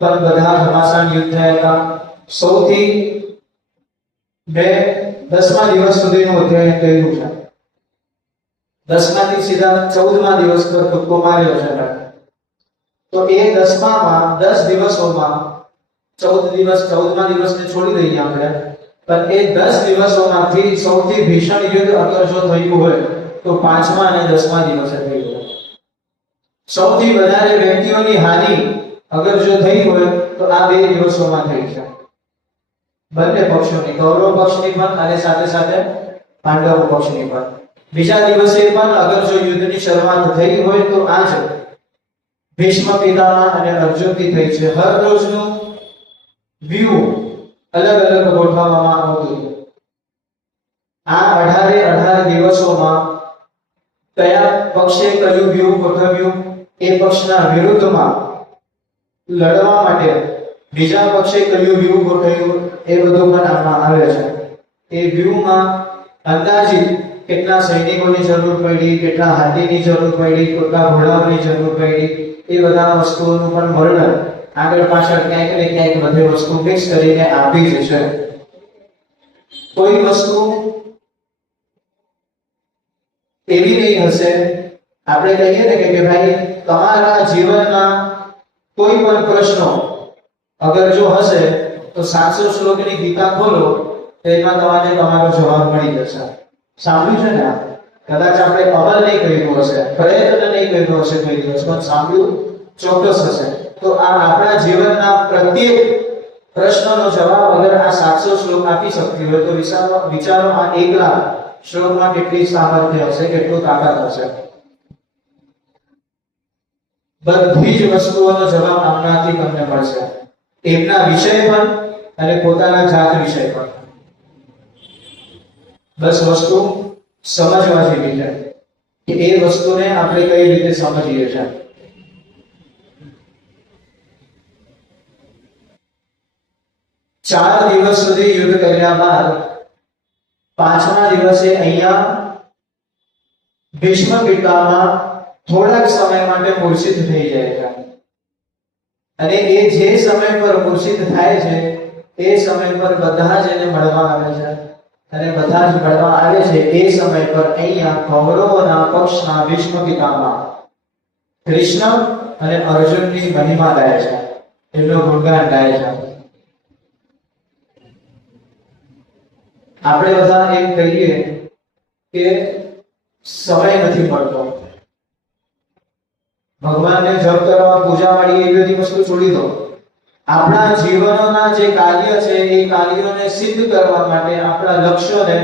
પણ બધા ઘમાસાન યુદ્ધ થયા હતા. સૌથી 10મા દિવસ સુધીનું અધ્યયન કર્યું છે. 10માથી સીધા 14મા દિવસ પર ટૂંકો માર્યો છે. તો એ 10માં 10 દિવસોમાં 14 દિવસ 14મા દિવસને છોડી દઈએ આપણે, પણ એ 10 દિવસોમાંથી સૌથી ભીષણ યુદ્ધ અગર જો થયું હોય તો 5મા અને 10મા દિવસે થયું હોય. સૌથી વધારે વ્યક્તિઓની હાનિ અગર જો થઈ હોય તો આ 2 દિવસોમાં થઈ છે. બંને પક્ષોની, કૌરવ પક્ષની પણ અને સાથે સાથે પાંડવ પક્ષની પણ. બીજા દિવસે પણ અગર જો યુદ્ધની શરૂઆત થઈ હોય તો આ જ ભીષ્મ પિતામહ અને અર્જુનથી થઈ છે. હર રોજનું વ્યૂ અલગ અલગ ગોઠવવામાં આવતું. આ 18 દિવસોમાં કયા પક્ષે કયું વ્યૂ ગોઠવ્યું, એ પક્ષના વિરુદ્ધમાં લડવા માટે બીજા પક્ષે કયું વ્યૂહ ગોઠવ્યું, એ બધું પણ આમાં આવે છે. એ વ્યૂહમાં અંદાજિત કેટલા સૈનિકોની જરૂર પડી, કેટલા હાથીની જરૂર પડી, કેટલા ઘોડાઓની જરૂર પડી, એ બધા વસ્તુઓનું પણ વર્ણન આગળ પાછળ ક્યાંક ને ક્યાંક બધી વસ્તુ ફિક્સ કરીને આપી જ છે. કોઈ વસ્તુ એવી નહીં હશે, આપણે કહીએ ને કે ભાઈ તમારા જીવનમાં કોઈ પણ પ્રશ્નો અગર જો હશે તો 700 શ્લોકની ગીતા ખોલો તો એમાં તમને તમારો જવાબ મળી જશે. સાંભળ્યું છે ને? કદાચ આપણે અમલ નહીં કર્યું હશે, પ્રયત્ન નહીં કર્યો હશે કોઈ દિવસ, પણ સાંભળ્યું ચોક્કસ હશે. તો આ આપણા જીવનના પ્રત્યેક પ્રશ્નનો જવાબ અગર આ 700 શ્લોક આપી શકતી હોય તો વિચારો આ એકલા શ્લોકમાં કેટલી સામર્થ્ય હશે, કેટલું તાકાત હશે. બધી જ વસ્તુઓનો જવાબ આપણાથી તમને મળશે, એમના વિષય પર અને પોતાના જાત વિષય પર. બસ વસ્તુ સમજવા જેવી છે કે એ વસ્તુને આપણે કઈ રીતે સમજીએ છીએ. ચાર દિવસ સુધી યુદ્ધ કર્યા બાદ પાંચમા દિવસે અહીંયા ભીષ્મ પિતામહ થોડાક સમય માટે મૂર્છિત થઈ જાય છે. અને એ જે સમય પર મૂર્છિત થાય છે એ સમય પર બધા જ એને મળવા આવે છે. અને બધા જ મળવા આવે છે એ સમય પર અહીંયા કૌરવોના પક્ષના ભીષ્મ પિતામહ કૃષ્ણ અને અર્જુનની મહિમા ગાય છે, એમનું ગુણગાન ગાય છે. આપણે બધા એમ કહીએ કે સમય નથી મળતો, ભગવાનને જપ કરવા, પૂજા વાળી એ બધી વસ્તુ છોડી દો. આપણા જીવનના જે કાર્ય છે એ કાર્યોને સિદ્ધ કરવા માટે, આપણા લક્ષ્યોને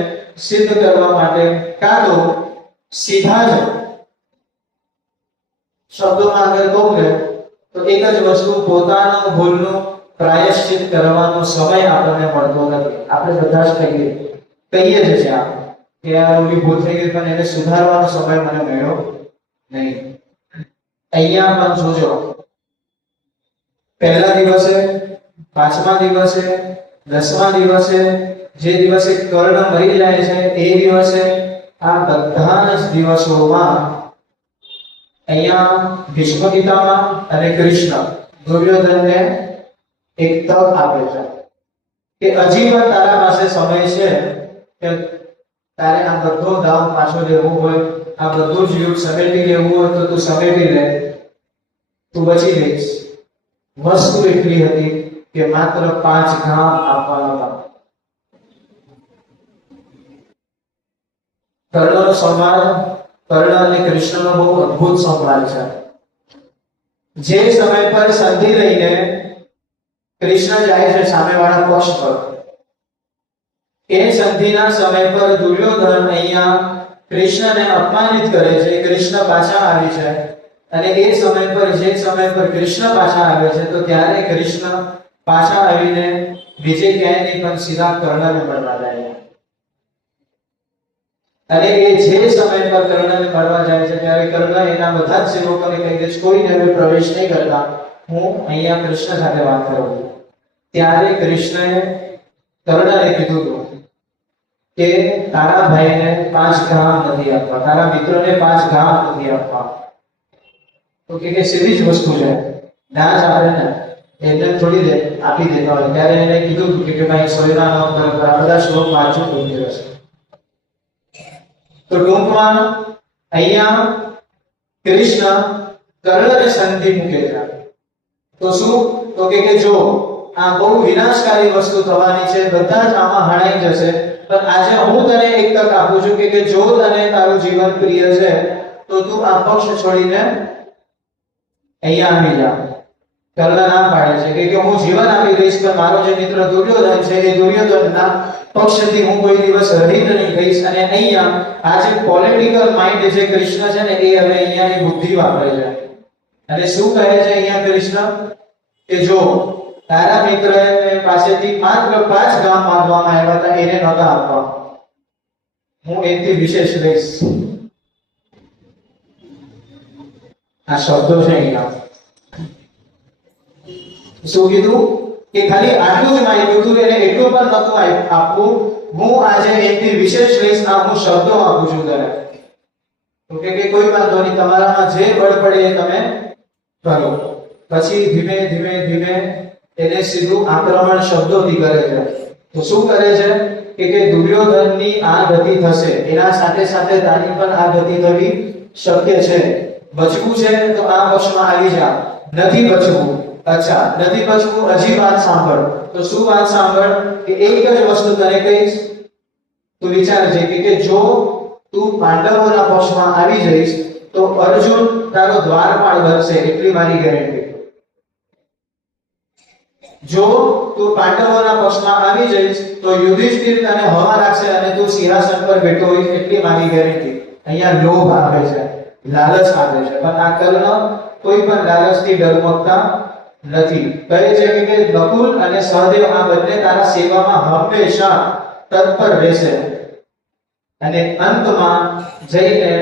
સિદ્ધ કરવા માટે કાં તો સીધા જ શબ્દોમાં આગળ કહું ને તો એક જ વસ્તુ, પોતાનો ભૂલનો પ્રાયશ્ચિત કરવાનો સમય આપણને મળતો નથી. આપણે બધા જ કહીએ જ છે કે આ ઓલી ભૂલ થઈ ગઈ પણ એને સુધારવાનો સમય મને મળ્યો નહીં. અહીંયા પણ જોજો, પહેલા દિવસે, પાંચમા દિવસે, 10મા દિવસે, જે દિવસે કર્ણ મરી જાય છે એ દિવસે, આ બધા જ દિવસોમાં અહીંયા ભીષ્મ પિતામહ અને કૃષ્ણ દુર્યોધનને એક તક આપે છે કે હજી પણ તારા પાસે સમય છે કે તારે આ બધો દાવ પાછો લેવો હોય, આ બધું જ યુદ્ધ સમેટી લેવું હોય તો તું સમેટી લે, તું બચી જઈશ. વસ્તુ એટલી હતી કે માત્ર 5 ઘા આપવાના હતા. કર્ણનો સંવાદ, કર્ણ અને કૃષ્ણનો બહુ અદ્ભુત સંવાદ છે. જે સમય પર સંધિ લઈને કૃષ્ણ જાય છે સામેવાળા પક્ષ પર, એ સંધિના સમય પર દુર્યોધન અહીંયા કૃષ્ણને અપમાનિત કરે છે. કૃષ્ણ પાછા આવે છે અને એ સમય પર, જે સમય પર કૃષ્ણ પાછા આવે છે તો ત્યારે કૃષ્ણ પાછા આવીને બીજે ક્યાંય નહીં પણ સીધા કર્ણને મળવા જાય. અને એ જે સમય પર કર્ણને મળવા જાય છે ત્યારે કર્ણ એના બધા જ સેવકોને કહી દે છે કોઈને હવે પ્રવેશ નહીં કરતા, હું અહીંયા કૃષ્ણ સાથે વાત કરું છું. ત્યારે કૃષ્ણએ કર્ણને કીધું હતું કે તારા ભાઈને 5 ઘા નથી આપવા, તારા મિત્રોને 5 ઘા નથી આપવા. તો કે સીધી જ વસ્તુ છે, ના જ આપણે ને એને થોડી દે આપી દેતા હોય. ત્યારે એને કીધું કે ભાઈ સોયના નામ પર આ બધા શ્લોક વાંચો કોઈ દિવસ. તો ટૂંકમાં અહીંયા કૃષ્ણ કર્ણને સંધિ મૂકે છે. તો શું? તો કે જો આ બહુ વિનાશકારી વસ્તુ થવાની છે, બધા જ આમાં હણાઈ જશે, પણ આજે હું તને એક તક આપું છું કે જો તને તારું જીવન પ્રિય છે તો તું આ પક્ષ છોડીને અહીંયા આવી જા. કર્ણ ના પાડે છે કે હું જીવન આપી દઈશ, પણ મારો જે મિત્ર દુર્યોધન છે એ દુર્યોધનના પક્ષથી હું કોઈ દિવસ રહિત નહીં થઈશ. અને અહીંયા આ જે પોલિટિકલ માઇન્ડ જે કૃષ્ણ છે ને એ હવે અહીંયાની બુદ્ધિ વાપરે છે. અને શું કહે છે અહીંયા કૃષ્ણ કે જો તારા મિત્ર પાસેથી માત્ર 5 ગામ માંગવામાં આવ્યા હતા, એને નહોતા આપવા, હું એથી વિશેષ લઈશ. આ શબ્દો છે અહીંયા. શું કીધું કે ખાલી આટલું જ માંગ્યું હતું, એને એટલું પણ નહોતું આપવું, હું આજે એથી વિશેષ લઈશ. આ હું શબ્દો આપું છું તને. તો કે કોઈ વાંધો નહીં, તમારામાં જે બળ પડે એ તમે કરો. પછી ધીમે ધીમે ધીમે એને સીધું આક્રમણ શબ્દોથી કરે છે. તો શું કરે છે કે દુર્યોધનની આ ગતિ થશે, એના સાથે સાથે તારી પણ આ ગતિ થવી શક્ય છે. બચવું છે તો આ પક્ષમાં આવી જા, નથી બચવું, અચ્છા નથી બચવું, હજી વાત સાંભળ. તો શું વાત સાંભળ? કે એક જ વસ્તુ તને કહીશ, તું વિચારજે કે જો તું પાંડવોના પક્ષમાં આવી જઈશ તો અર્જુન તારો દ્વારપાળ બનશે, એટલી મારી ગેરંટી. જો તું પાંડવોના પક્ષમાં આવી જઈશ તો યુધિષ્ઠિર તને હવા રાખશે અને તું સિંહાસન પર બેઠો હોઈશ, એટલી મારી ગેરંટી. અહીંયા લોભ આવે છે, લાલચ આવે છે, પણ આ કર્ણ કોઈ પણ લાલચથી ડરમકતા નથી. કહે છે કે નકુલ અને સહદેવ આ બંને તારા સેવામાં હંમેશા તત્પર રહેશે. અને અંતમાં જઈને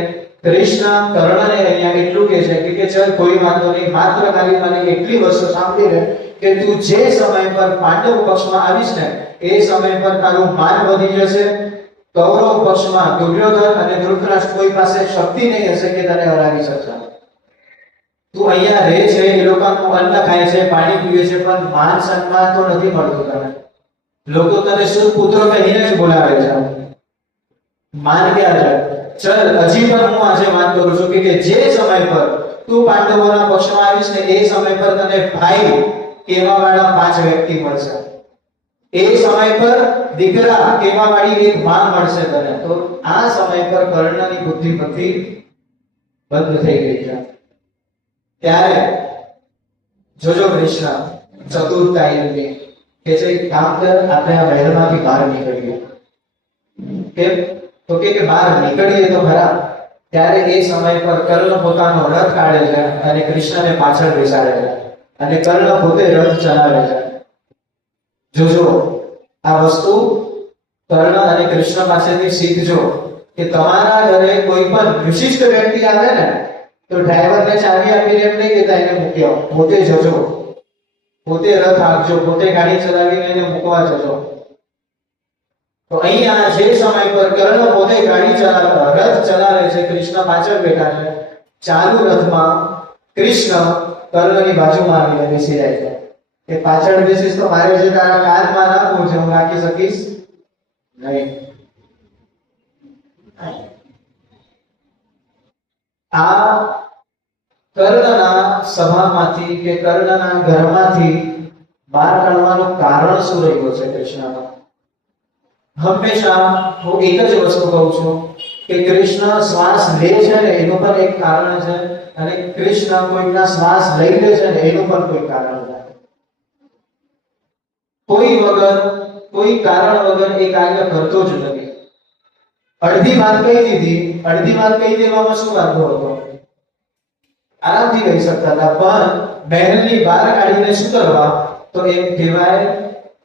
કૃષ્ણ કર્ણને અહીંયા એટલું કહે છે કે ચલ કોઈ વાંધો નહીં, માત્ર ખાલી મને એટલી વસ્તુ સાંભળી લે કે તું જે સમય પર પાંડવ પક્ષમાં આવીશ ને એ સમય પર તારું માન વધી જશે. કૌરવ પક્ષમાં દુર્યોધન અને ધૃતરાષ્ટ્ર કોઈ પાસે શક્તિ નહીં હશે કે તને હરાવી શકશે. તું અહીંયા રહે છે, એ લોકોનું અન્ન ખાય છે, પાણી પીવે છે, પણ માન સન્માન તો નથી મળતું તને. લોકો તને શુદ્ધ પુત્ર કહીને જ બોલાવે છે. માન ક્યાં જાય? ચલ હજી પણ હું આજે વાત કરું છું કે જે સમય પર તું પાંડવોના પક્ષમાં આવીશ ને એ સમય પર તને ભાઈ કહેવા વાળા 5 વ્યક્તિ મળશે. એ સમય પર દીકરા કહેવા વાળી એક માં મળશે તને. તો આ સમય પર કર્ણની બુદ્ધિ બંધ થઈ ગઈ છે. ત્યારે જોજો કૃષ્ણ ચતુરતાઈ કે છે કામ કર, આપણે આ મહેલમાંથી બહાર નીકળીએ. કે તો કે બહાર નીકળીએ તો ખરા. ત્યારે એ સમય પર કર્ણ પોતાનો રથ કાઢે છે અને કૃષ્ણને પાછળ બેસાડે છે અને કર્ણ પોતે રથ ચલાવે છે. જોજો આ વસ્તુ કર્ણ અને કૃષ્ણ પાસેથી શીખજો કે તમારા ઘરે કોઈ પણ વિશિષ્ટ વ્યક્તિ આવે ને તો ડ્રાઈવરને ચાવી આપીને એમ નહીં કહેતા એને મૂકી આવો, પોતે જજો, પોતે રથ આપજો, પોતે ગાડી ચલાવીને એને મૂકવા જજો. તો અહીંયા જે સમય પર કર્ણ પોતે ગાડી ચલાવતા રથ ચલાવે છે, કૃષ્ણ પાછળ બેઠા છે. ચાલુ રથમાં કૃષ્ણ કર્ણની બાજુમાં આવીને બેસી જાય છે કે પાછળ બેસીશ તો મારે જે તારા કાનમાં નાખવું છે હું નાખી શકીશ નહીં. આ કર્ણના સભામાંથી કે કર્ણના ઘરમાંથી બહાર કાઢવાનું કારણ શું રહ્યું છે કૃષ્ણનો? હંમેશા હું એક જ વસ્તુ કહું છું કે કૃષ્ણ શ્વાસ લે છે ને એનું પણ એક કારણ છે અને કૃષ્ણ કોઈના શ્વાસ લઈ લે છે ને એનું પણ કોઈ કારણ છે. કોઈ વગર, કોઈ કારણ વગર એ કાર્ય કરતો જ નથી. અડધી વાત કહી દીધી, અડધી વાત કહી દેવામાં શું વાંધો હતો? આરામથી કહી શકતા હતા. પણ મહેલની બહાર કાઢીને શું કરવા? તો એમ કહેવાય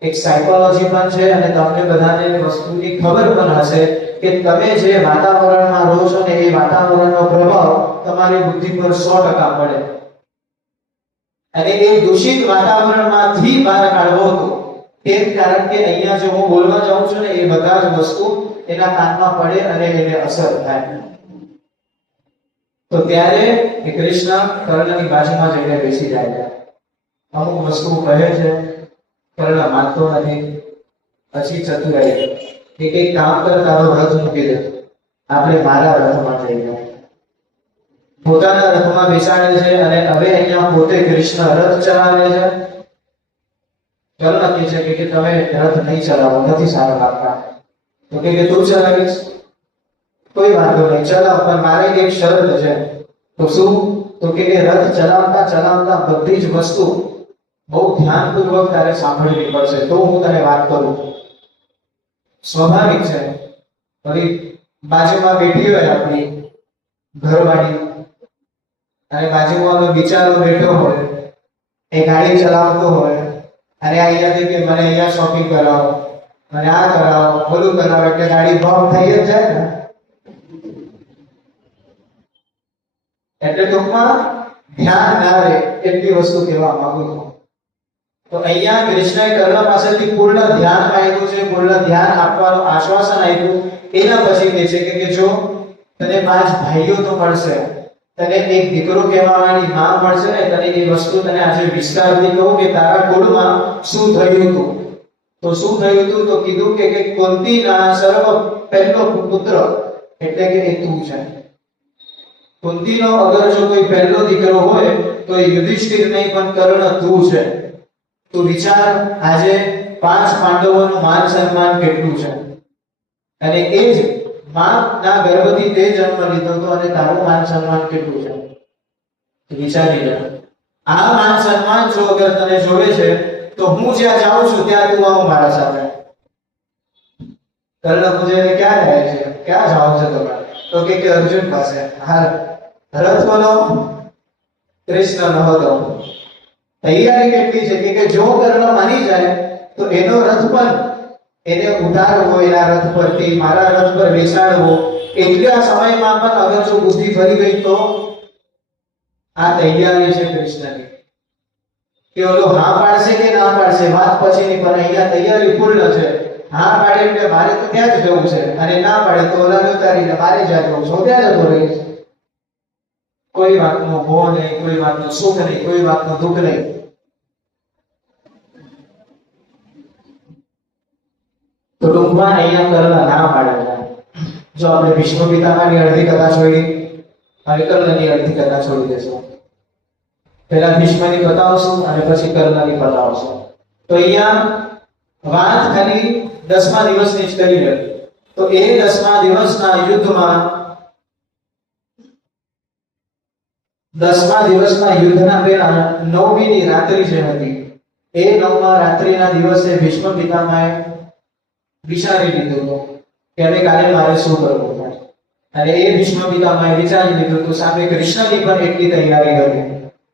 એક સાયકોલોજી પણ છે અને તમને બધાને વસ્તુની ખબર પણ હશે કે તમે જે વાતાવરણમાં રહો છો ને એ વાતાવરણનો પ્રભાવ તમારી બુદ્ધિ પર 100% પડે. અને એ દૂષિત વાતાવરણમાંથી બહાર કાઢવો હતો. કેમ? કારણ કે અહીંયા જો હું બોલવા જાઉં છું ને એ બધા જ વસ્તુ એના કાનમાં પડે અને એને અસર થાય. તો ત્યારે એ કૃષ્ણ કર્ણની બાજુમાં જઈને બેસી જાય છે. અમુક વસ્તુ કહે છે, કર્ણ માનતો નથી. પછી ચતુરાઈ કે કંઈક કામ કર, તારો રથ મૂકી દે, આપણે મારા રથમાં જઈએ. પોતાના રથમાં બેસાડે છે અને હવે અહીંયા પોતે કૃષ્ણ રથ ચલાવે છે. કર્ણ કહે છે કે તમે રથ નહીં ચલાવો, નથી સારા લાગતા. તો કે તું ચલાવીશ, કોઈ વાંધો નહીં, ચલાવ, પણ મારે એક શરત છે. તો શું? તો કે રથ ચલાવતા ચલાવતા બધી જ વસ્તુ બહુ ધ્યાનપૂર્વક તારે સાંભળવી પડશે, તો હું તને વાત કરું. સ્વાભાવિક છે, પછી બાજુમાં બેઠી હોય આપણી ઘરવાળી અને બાજુમાં બિચારો બેઠો હોય, એ ગાડી ચલાવતો હોય અને અહીંયાથી કે મને અહીંયા શોપિંગ કરાવો, મને આ કરાવો, ઓલું કરાવો, એટલે ગાડી ભાવ થઈ જ જાય ને. એટલે ટૂંકમાં ધ્યાન ના રહે એટલી વસ્તુ કહેવા માંગુ છું. તો અહીંયા કૃષ્ણએ કર્ણ પાસેથી પૂર્ણ ધ્યાન માંગ્યું છે, પૂર્ણ ધ્યાન આપવાનું આશ્વાસન આપ્યું. એના પછી કહે છે કે જો તને 5 ભાઈઓ તો મળશે, તને એક દીકરો કહેવાવાળી માં મળશે ને, તને એ વસ્તુ તને આજે વિસ્તારથી કહું કે તારા કુળમાં શું થયું હતું. તો શું થયું હતું? તો કીધું કે કુંતીના સર્વ પહેલો પુત્ર એટલે કે એ તું છે. કુંતીનો અગર જો કોઈ પહેલો દીકરો હોય તો એ યુધિષ્ઠિર નહીં પણ કર્ણ તું છે. તું વિચાર આજે 5 પાંડવોનું માન સન્માન કેટલું છે, અને એ જ માના ગર્ભથી તે જન્મ લીધો હતો અને તારું માન સન્માન કેટલું છે વિચારી લે. આ માન સન્માન જો અગર તને જોવે છે તો હું જ્યાં જાઉં છું ત્યાં તું આવો મારા સાથે. કર્ણ પૂછે ક્યાં જાય છે, ક્યાં જાવ છે તમારે? તો કે અર્જુન પાસે. હા, રથ બોલો, કૃષ્ણ નો હતો. તૈયારી કેટલી છે કે જો કર્ણ માની જાય તો એનો રથ પણ એને ઉતારવો, એના રથ પરથી મારા રથ પર બેસાડવો. એટલા સમયમાં પણ અગર જો બુદ્ધિ ફરી ગઈ તો આ તૈયારી છે કૃષ્ણની. કે ઓલો હા પાડશે કે ના પાડશે વાત પછીની, પણ અહીંયા તૈયારી પૂર્ણ છે. હા પાડે એટલે મારે તો ત્યાં જ જવું છે, અને ના પાડે તો ઓલાને ઉતારીને મારે જ્યાં જવું છે ત્યાં જતો રહીશ. કોઈ વાતનો ભો નહીં, કોઈ વાતનું સુખ નહીં, કોઈ વાતનું દુઃખ નહીં. તો ટૂંકમાં અહીંયા કર્ણ ના પાડે. જો આપણે ભીષ્મ પિતામહની અડધી કથા જોઈ અને કર્ણની અડધી કથા છોડી દેશું. પહેલા ભીષ્મની બતાવશું અને પછી કર્ણની બતાવશું. તો અહીંયા વાત ખાલી 10મા દિવસની જ કરી રહી. તો એ 10મા દિવસના યુદ્ધમાં 10મા દિવસના યુદ્ધના પહેલા 9મી રાત્રિ જે હતી એ 9મા રાત્રિના દિવસે ભીષ્મ પિતામહે વિચારી લીધું હતું કે હવે કાલે મારે શું કરવું છે. અને એ ભીષ્મ પિતામહે વિચારી લીધું હતું સામે કૃષ્ણની પણ એટલી તૈયારી કરી.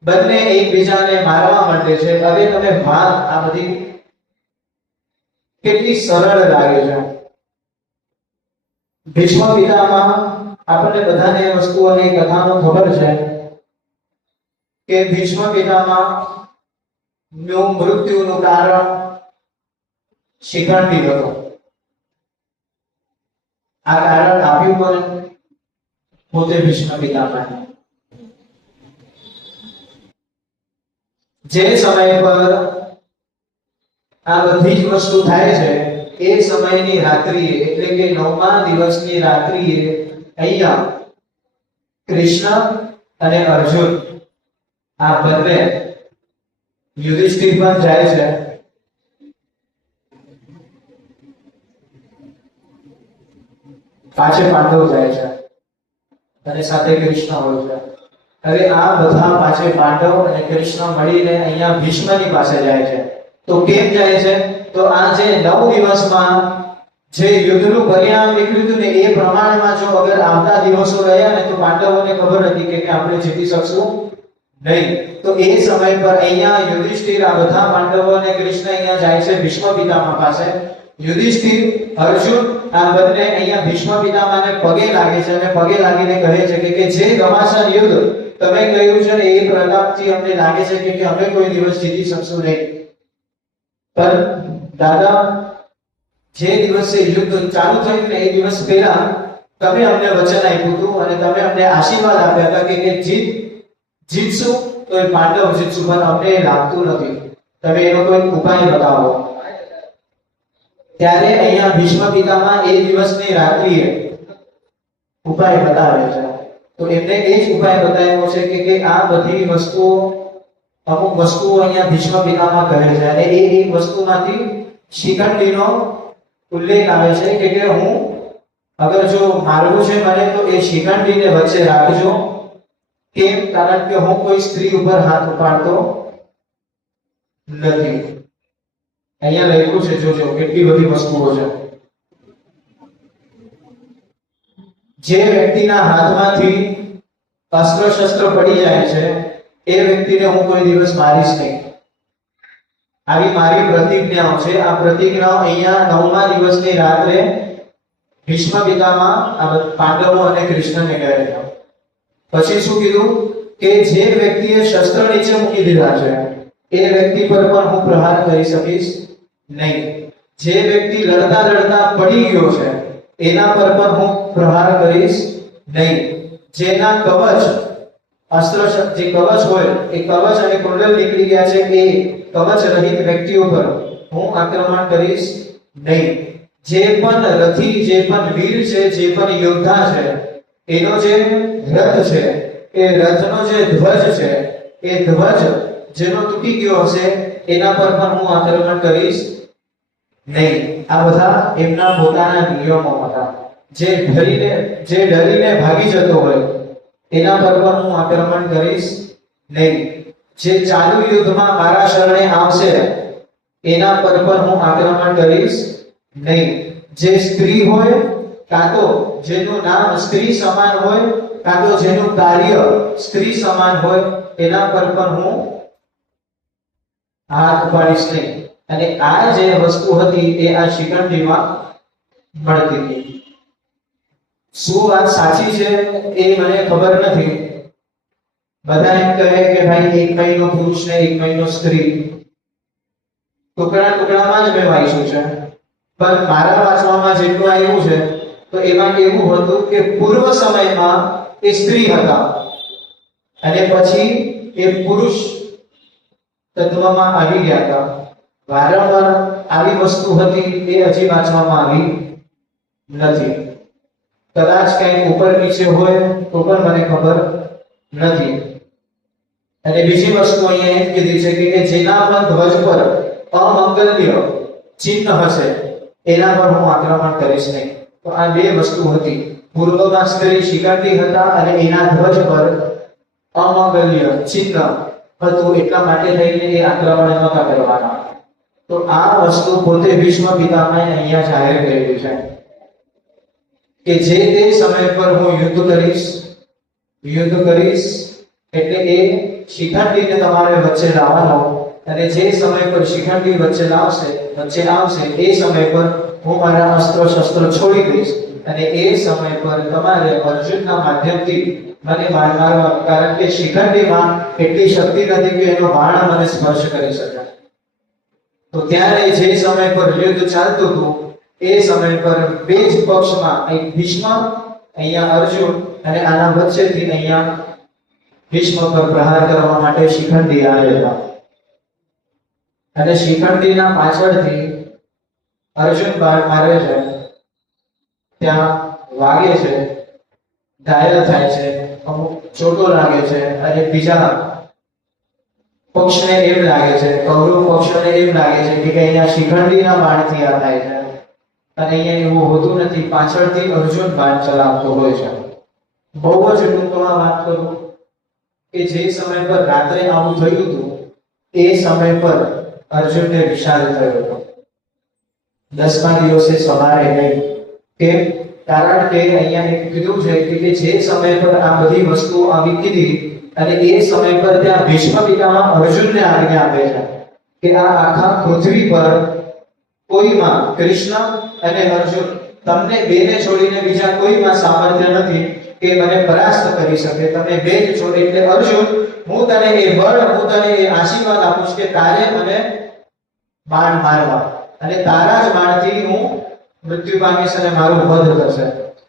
બંને એકબીજાને મારવા માંડે છે. હવે તમે વાત આ બધી કેટલી સરળ લાગે છે. ભીષ્મ પિતામહ આપણને બધાને વસ્તુઓની કથાનો ખબર છે કે ભીષ્મ પિતામહ નું મૃત્યુનું કારણ શિખંડી હતું. આ કારણ આપ્યું કોને? પોતે ભીષ્મ પિતામહ. જે સમય પર આ બધી જ વસ્તુ થાય છે એ સમયની રાત્રિએ, એટલે કે 9મા દિવસની રાત્રિએ અહીંયા કૃષ્ણ અને અર્જુન આ બંને, યુધિષ્ઠિર પણ જાય છે, પાછે પાંડવ જાય છે અને સાથે કૃષ્ણ હોય છે. હવે આ બધા પાછે પાંડવ અને કૃષ્ણ મળીને અહીંયા ભીષ્મની પાસે જાય છે. તો કેમ જાય છે? તો આ જે 9 દિવસમાં જે યુદ્ધનું પરિણામ નીકળ્યું હતું ને એ પ્રમાણમાં જો અગર આવતા દિવસો રહ્યા ને તો પાંડવોને ખબર હતી કે આપણે જીતી શકશું નહીં. તો એ સમય પર અહીંયા યુધિષ્ઠિર આ બધા પાંડવો અને કૃષ્ણ અહીંયા જાય છે ભીષ્મ પિતામહ પાસે. યુધિષ્ઠિર, અર્જુન આ બંને અહીંયા ભીષ્મ પિતામહને પગે લાગે છે અને પગે લાગીને કહે છે કે જે ઘમાસાન યુદ્ધ તમે કહ્યું છે ને એ પ્રતાપથી અમને લાગે છે કે અમે કોઈ દિવસ જીતી શકશું નહીં. પણ દાદા, જે દિવસે યુદ્ધ ચાલુ થયું ને એ દિવસ પહેલા તમે અમને વચન આપ્યું હતું અને તમે અમને આશીર્વાદ આપ્યા હતા કે જીતશું તો એ પાંડવ જીતશું, પણ અમને લાગતું નથી. તમે એનો કોઈ ઉપાય બતાવો. ત્યારે અહીંયા ભીષ્મ પિતામહ એ દિવસની રાત્રિએ ઉપાય બતાવે છે. તો એમને એ જ ઉપાય બતાવ્યો છે કે આ બધી વસ્તુઓ, અમુક વસ્તુઓ અહીંયા ભીષ્મ પિતામહ કહે છે અને એ એક વસ્તુમાંથી શિખંડીનો ઉલ્લેખ આવે છે કે હું અગર જો મારવું છે મને તો એ શિખંડીને વચ્ચે રાખજો. કેમ? કારણ કે હું કોઈ સ્ત્રી ઉપર હાથ ઉપાડતો નથી. અહીંયા લખ્યું છે, જોજો કેટલી બધી વસ્તુઓ છે. જે વ્યક્તિના હાથમાંથી અસ્ત્ર શસ્ત્ર પડી જાય છે એ વ્યક્તિને હું કોઈ દિવસ મારીશ નહીં. આવી મારી પ્રતિજ્ઞાઓ છે. આ પ્રતિજ્ઞાઓ અહીંયા 9મા દિવસની રાત્રે ભીષ્મ પિતામહ આ પાંડવો અને કૃષ્ણને કહે છે. પછી શું કીધું કે જે વ્યક્તિએ શસ્ત્ર નીચે મૂકી દીધા છે એ વ્યક્તિ પર પણ હું પ્રહાર કરી શકીશ નહીં. જે વ્યક્તિ લડતા લડતા પડી ગયો છે એના પર પણ હું પ્રહાર કરીશ નહીં. જેના કવચ, અસ્ત્ર જે કવચ હોય એ કવચ અને કુંડલ નીકળી ગયા છે એ કવચ રહિત વ્યક્તિઓ પર હું આક્રમણ કરીશ નહીં. જે પણ રથી, જે પણ વીર છે, જે પણ યોદ્ધા છે એનો જે રથ છે એ રથનો જે ધ્વજ છે એ ધ્વજ જેનો તૂટી ગયો હશે એના પર પણ હું આક્રમણ કરીશ નહીં. આ બધા એમના પોતાના નિયમો હતા. જે ડરીને ભાગી જતો હોય એના પર પણ હું આક્રમણ કરીશ નહીં. જે ચાલુ યુદ્ધમાં મારા શરણે આવશે એના પર પણ હું આક્રમણ કરીશ નહીં. જે સ્ત્રી હોય કાં તો જેનું નામ સ્ત્રી સમાન હોય કાં તો જેનું કાર્ય સ્ત્રી સમાન હોય એના પર પણ હું હાથ ઉપાડીશ નહીં. અને આ જે વસ્તુ હતી એ આ શિખંડીમાં મળતી હતી. શું વાત સાચી છે એ મને ખબર નથી. બધા એમ કહે કે ભાઈ એક મહિનો પુરુષ ને એક મહિનો સ્ત્રી, ટુકડામાં જ મેં વાંચ્યું છે. પણ મારા વાંચવામાં જેટલું આવ્યું છે તો એમાં એવું હતું કે પૂર્વ સમયમાં એ સ્ત્રી હતા અને પછી એ પુરુષ તત્વમાં આવી ગયા હતા. વારંવાર આવી વસ્તુ હતી એ હજી વાંચવામાં આવી નથી. કદાચ કંઈક ઉપર નીચે હોય તો પણ મને ખબર નથી. અને બીજી વસ્તુ અહીંયા એમ કીધી છે કે જેના પણ ધ્વજ પર અમંગલ્ય ચિહ્ન હશે એના પર હું આક્રમણ કરીશ નહીં. તો આ બે વસ્તુ હતી. પૂર્વમાં સ્ત્રી શિખંડી હતા અને એના ધ્વજ પર અમંગલ્ય ચિહ્ન હતું, એટલા માટે થઈને એ આક્રમણ નહોતા કરવાના. તો આ વસ્તુ પોતે ભીષ્મ પિતામહે અહીંયા જાહેર કરેલી છે કે જે તે સમય પર હું યુદ્ધ કરીશ એટલે એ શિખંડીને તમારે વચ્ચે લાવવાનો, અને જે સમય પર શિખંડી વચ્ચે આવશે એ સમય પર હું મારા અસ્ત્ર શસ્ત્ર છોડી દઈશ અને એ સમય પર તમારે અર્જુનના માધ્યમથી મને મારવાનો, કારણ કે શિખંડીમાં એટલી શક્તિ નથી કે એનો બાણ મને સ્પર્શ કરી શકે. તો ત્યારે જે સમય પર યુદ્ધ ચાલતું હતું એ સમય પર બે જ પક્ષમાં એક ભીષ્મ, અહીંયા અર્જુન, અને આના વચ્ચેથી અહીંયા ભીષ્મ પર પ્રહાર કરવા માટે શિખંડી આવ્યા હતા. અને શિખંડીના પાછળથી અર્જુન બાણ મારે છે, ત્યાં વાગે છે, ઘાયલ થાય છે, અમુક ચોટો લાગે છે. અને બીજા પક્ષને એમ લાગે છે, કૌરવ પક્ષને એમ લાગે છે કે અહીંયા શિખંડીના બાણથી આ થાય છે. અને અહીંયા એવું હોતું નથી, પાછળથી અર્જુન બાણ ચલાવતો હોય છે. બહુ જ ટૂંકમાં વાત કરું કે જે સમય પર રાત્રે આવું થયું હતું એ સમય પર અર્જુનને વિષાદ થયો હતો. 10મા દિવસે સવારે નહીં. કેમ? કારણ કે અહીંયા એક કીધું છે કે જે સમય પર આ બધી વસ્તુઓ આવી કીધી અને એ સમય પર ત્યાં ભીષ્મ પિતામહ અર્જુનને આજ્ઞા આપે છે કે આ આખા પૃથ્વી પર કોઈમાં કૃષ્ણ અને અર્જુન તમને બેને છોડીને બીજા કોઈમાં સામર્થ્ય નથી કે મને પરાસ્ત કરી શકે. તમે બે જ છો. એટલે અર્જુન, હું તને એ બળ, હું તને એ આશીર્વાદ આપું છું કે તારે મને બાણ મારવા અને તારા જ બાણથી હું મૃત્યુ પામીશ અને મારું વધ થશે.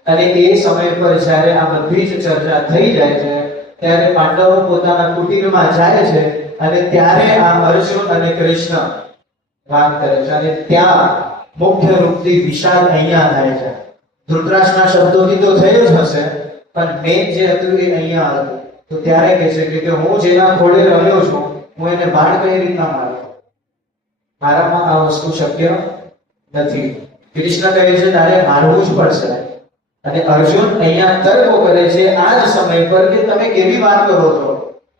અને એ સમય પર જ્યારે આ બધી જ ચર્ચા થઈ જાય છે ત્યારે પાંડવો પોતાના કુટીરમાં જાય છે અને ત્યારે આ અર્જુન અને કૃષ્ણ વાત કરે છે. અને ત્યાં મુખ્ય રૂપથી વિષાદ અહીંયા થાય છે. ધૃતરાષ્ટ્રના શબ્દોથી તો થયો જ હશે, પણ મેં જે હતું એ અહીંયા હતું. તો ત્યારે કહે છે કે હું જેના ખોળે રહ્યો છું હું એને બાણ કઈ રીતના મારું? મારામાં આ વસ્તુ શક્ય નથી. કૃષ્ણ કહે છે તારે મારવું જ પડશે. અને અર્જુન અહીંયા તર્કો કરે છે આ જ સમય પર કે તમે કેવી વાત કરો છો,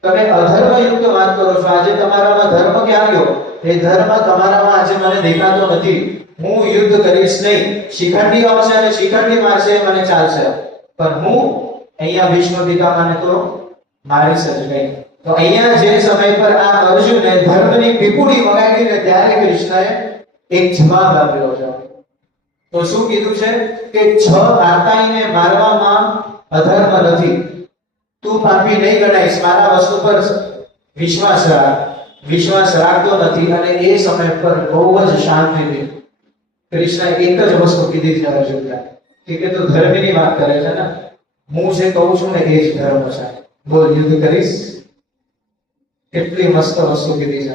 તમે અધર્મયુક્ત વાત કરો છો. આજે તમારામાં ધર્મ ક્યાં ગયો? એ ધર્મ તમારામાં આજે મને દેખાતો નથી. હું યુદ્ધ કરીશ નહીં. શિખંડી આવશે અને શિખંડી મારશે મને ચાલશે, પણ હું અહીંયા ભીષ્મ પિતામહને તો મારીશ જ નહીં. તો અહીંયા જે સમય પર આ અર્જુને ધર્મની પીપુડી વગાડીને ત્યારે કૃષ્ણએ એક જવાબ આપ્યો છે. તો શું કીધું છે કે 6 આતાઈને મારવામાં અધર્મ નથી. તું પાપી નહીં ગણાઈશ, મારા વસ્તુ પર વિશ્વાસ રાખતો નથી. અને એ સમય પર બહુ જ શાંતિથી કૃષ્ણએ એક જ વસ્તુ કીધી છે અર્જુનને કે તું ધર્મની વાત કરે છે ને, હું જે કહું છું ને એ જ ધર્મ છે. બોલ, યુદ્ધ કરીશ? કેટલી મસ્ત વસ્તુ કીધી છે.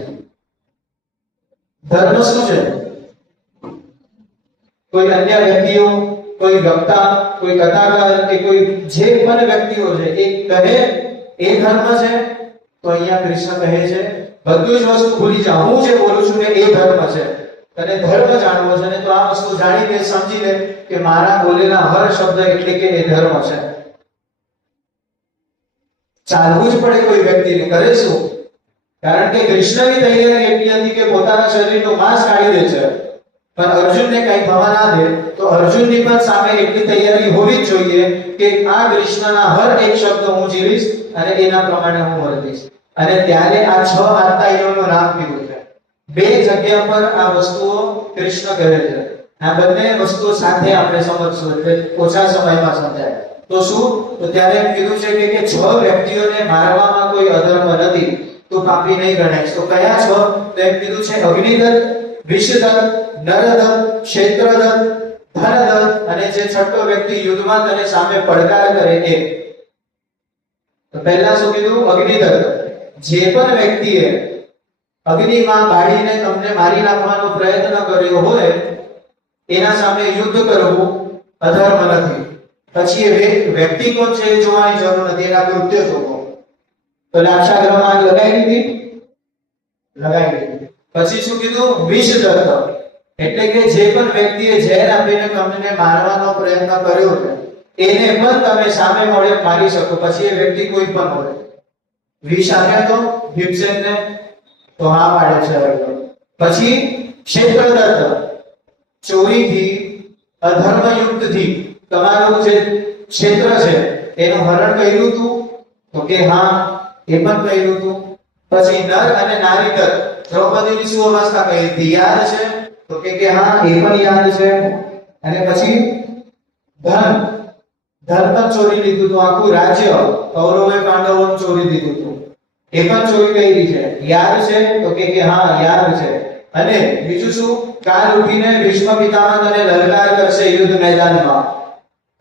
ધર્મ શું છે? કોઈ અન્ય વ્યક્તિઓ કોઈ વક્તા, કોઈ કથાકાર કે કોઈ જે પણ વ્યક્તિઓ છે એ કહે એ ધર્મ છે, તો અહીંયા કૃષ્ણ કહે છે બધું જ વસ્તુ ભૂલી જાઓ, હું જે બોલું છું ને એ ધર્મ છે, અને ધર્મ જાણવો છે ને તો આ વસ્તુ જાણી લે, સમજી લે કે મારા બોલેલા હર શબ્દ એટલે કે એ ધર્મ છે. ચાલવું જ પડે કોઈ વ્યક્તિને, કરે શું? કારણ કે કૃષ્ણની તૈયારી એટલી હતી કે પોતાના શરીરનો માંસ કાઢી દે છે, પણ અર્જુનને કઈ થવા ના દે, તો અર્જુનની પણ સામે એટલી તૈયારી હોવી જ જોઈએ કે આ કૃષ્ણના હર એક શબ્દ હું જીવીશ અને એના પ્રમાણે હું વર્તીશ. અને ત્યારે આ 6 આત્માઈઓનું નામ કીધું છે. 2 જગ્યા પર આ વસ્તુઓ કૃષ્ણ કહે છે. આ બંને વસ્તુઓ સાથે આપણે સમજશું એટલે ઓછા સમયમાં સમજાય. તો શું? તો ત્યારે એમ કીધું છે કે 6 વ્યક્તિઓને મારવામાં કોઈ અધર્મ નથી, તો પાપી નહીં ગણાય. તો કયા 6? તો એમ કીધું છે અગ્નિદત્ત, વિષદત્ત, નરદત્ત, ક્ષેત્રદત્ત, ધનદત્ત અને જે છઠ્ઠો વ્યક્તિ યુદ્ધમાં તને સામે પડકાર કરે એ. તો પહેલા શું કીધું? અગ્નિદત્ત. જે પણ વ્યક્તિએ અગ્નિમાં બાળીને તમને મારી નાખવાનો પ્રયત્ન કર્યો હોય એના સામે યુદ્ધ કરવું અધર્મ નથી. પછી એ વ્યક્તિ કોણ છે એ જોવાની જરૂર નથી, એના કૃત્ય જોવો. તો લાક્ષાગ્રહમાં લગાવી દીધી. પછી શું કીધું? વિષદત્ત. એટલે કે જે પણ વ્યક્તિએ ઝેર આપીને તમને મારવાનો પ્રયત્ન કર્યો છે એને પણ તમે સામે મળે મારી શકો, પછી એ વ્યક્તિ કોઈ પણ હોય. વિષ આપ્યા તો ભીમસેનને તો હા પાડે છે. પછી ક્ષેત્રદત્ત. ચોરીથી, અધર્મયુક્તથી તમારું જે ક્ષેત્ર છે એનું હરણ કર્યું હતું, તો કે હા એ પણ કર્યું હતું. પછી નર અને નારી દત્ત. દ્રૌપદીની શું અવસ્થા કરી હતી યાદ છે? તો કે હા એ પણ યાદ છે. અને પછી ધન પણ ચોરી લીધું હતું, આખું રાજ્ય કૌરવે પાંડવોને ચોરી દીધું હતું, એ પણ ચોરી કરી છે, યાદ છે? તો કે હા યાદ છે. અને બીજું શું? કાલ ઉઠીને ભીષ્મ પિતામહ તને લલકાર કરશે યુદ્ધ મેદાનમાં.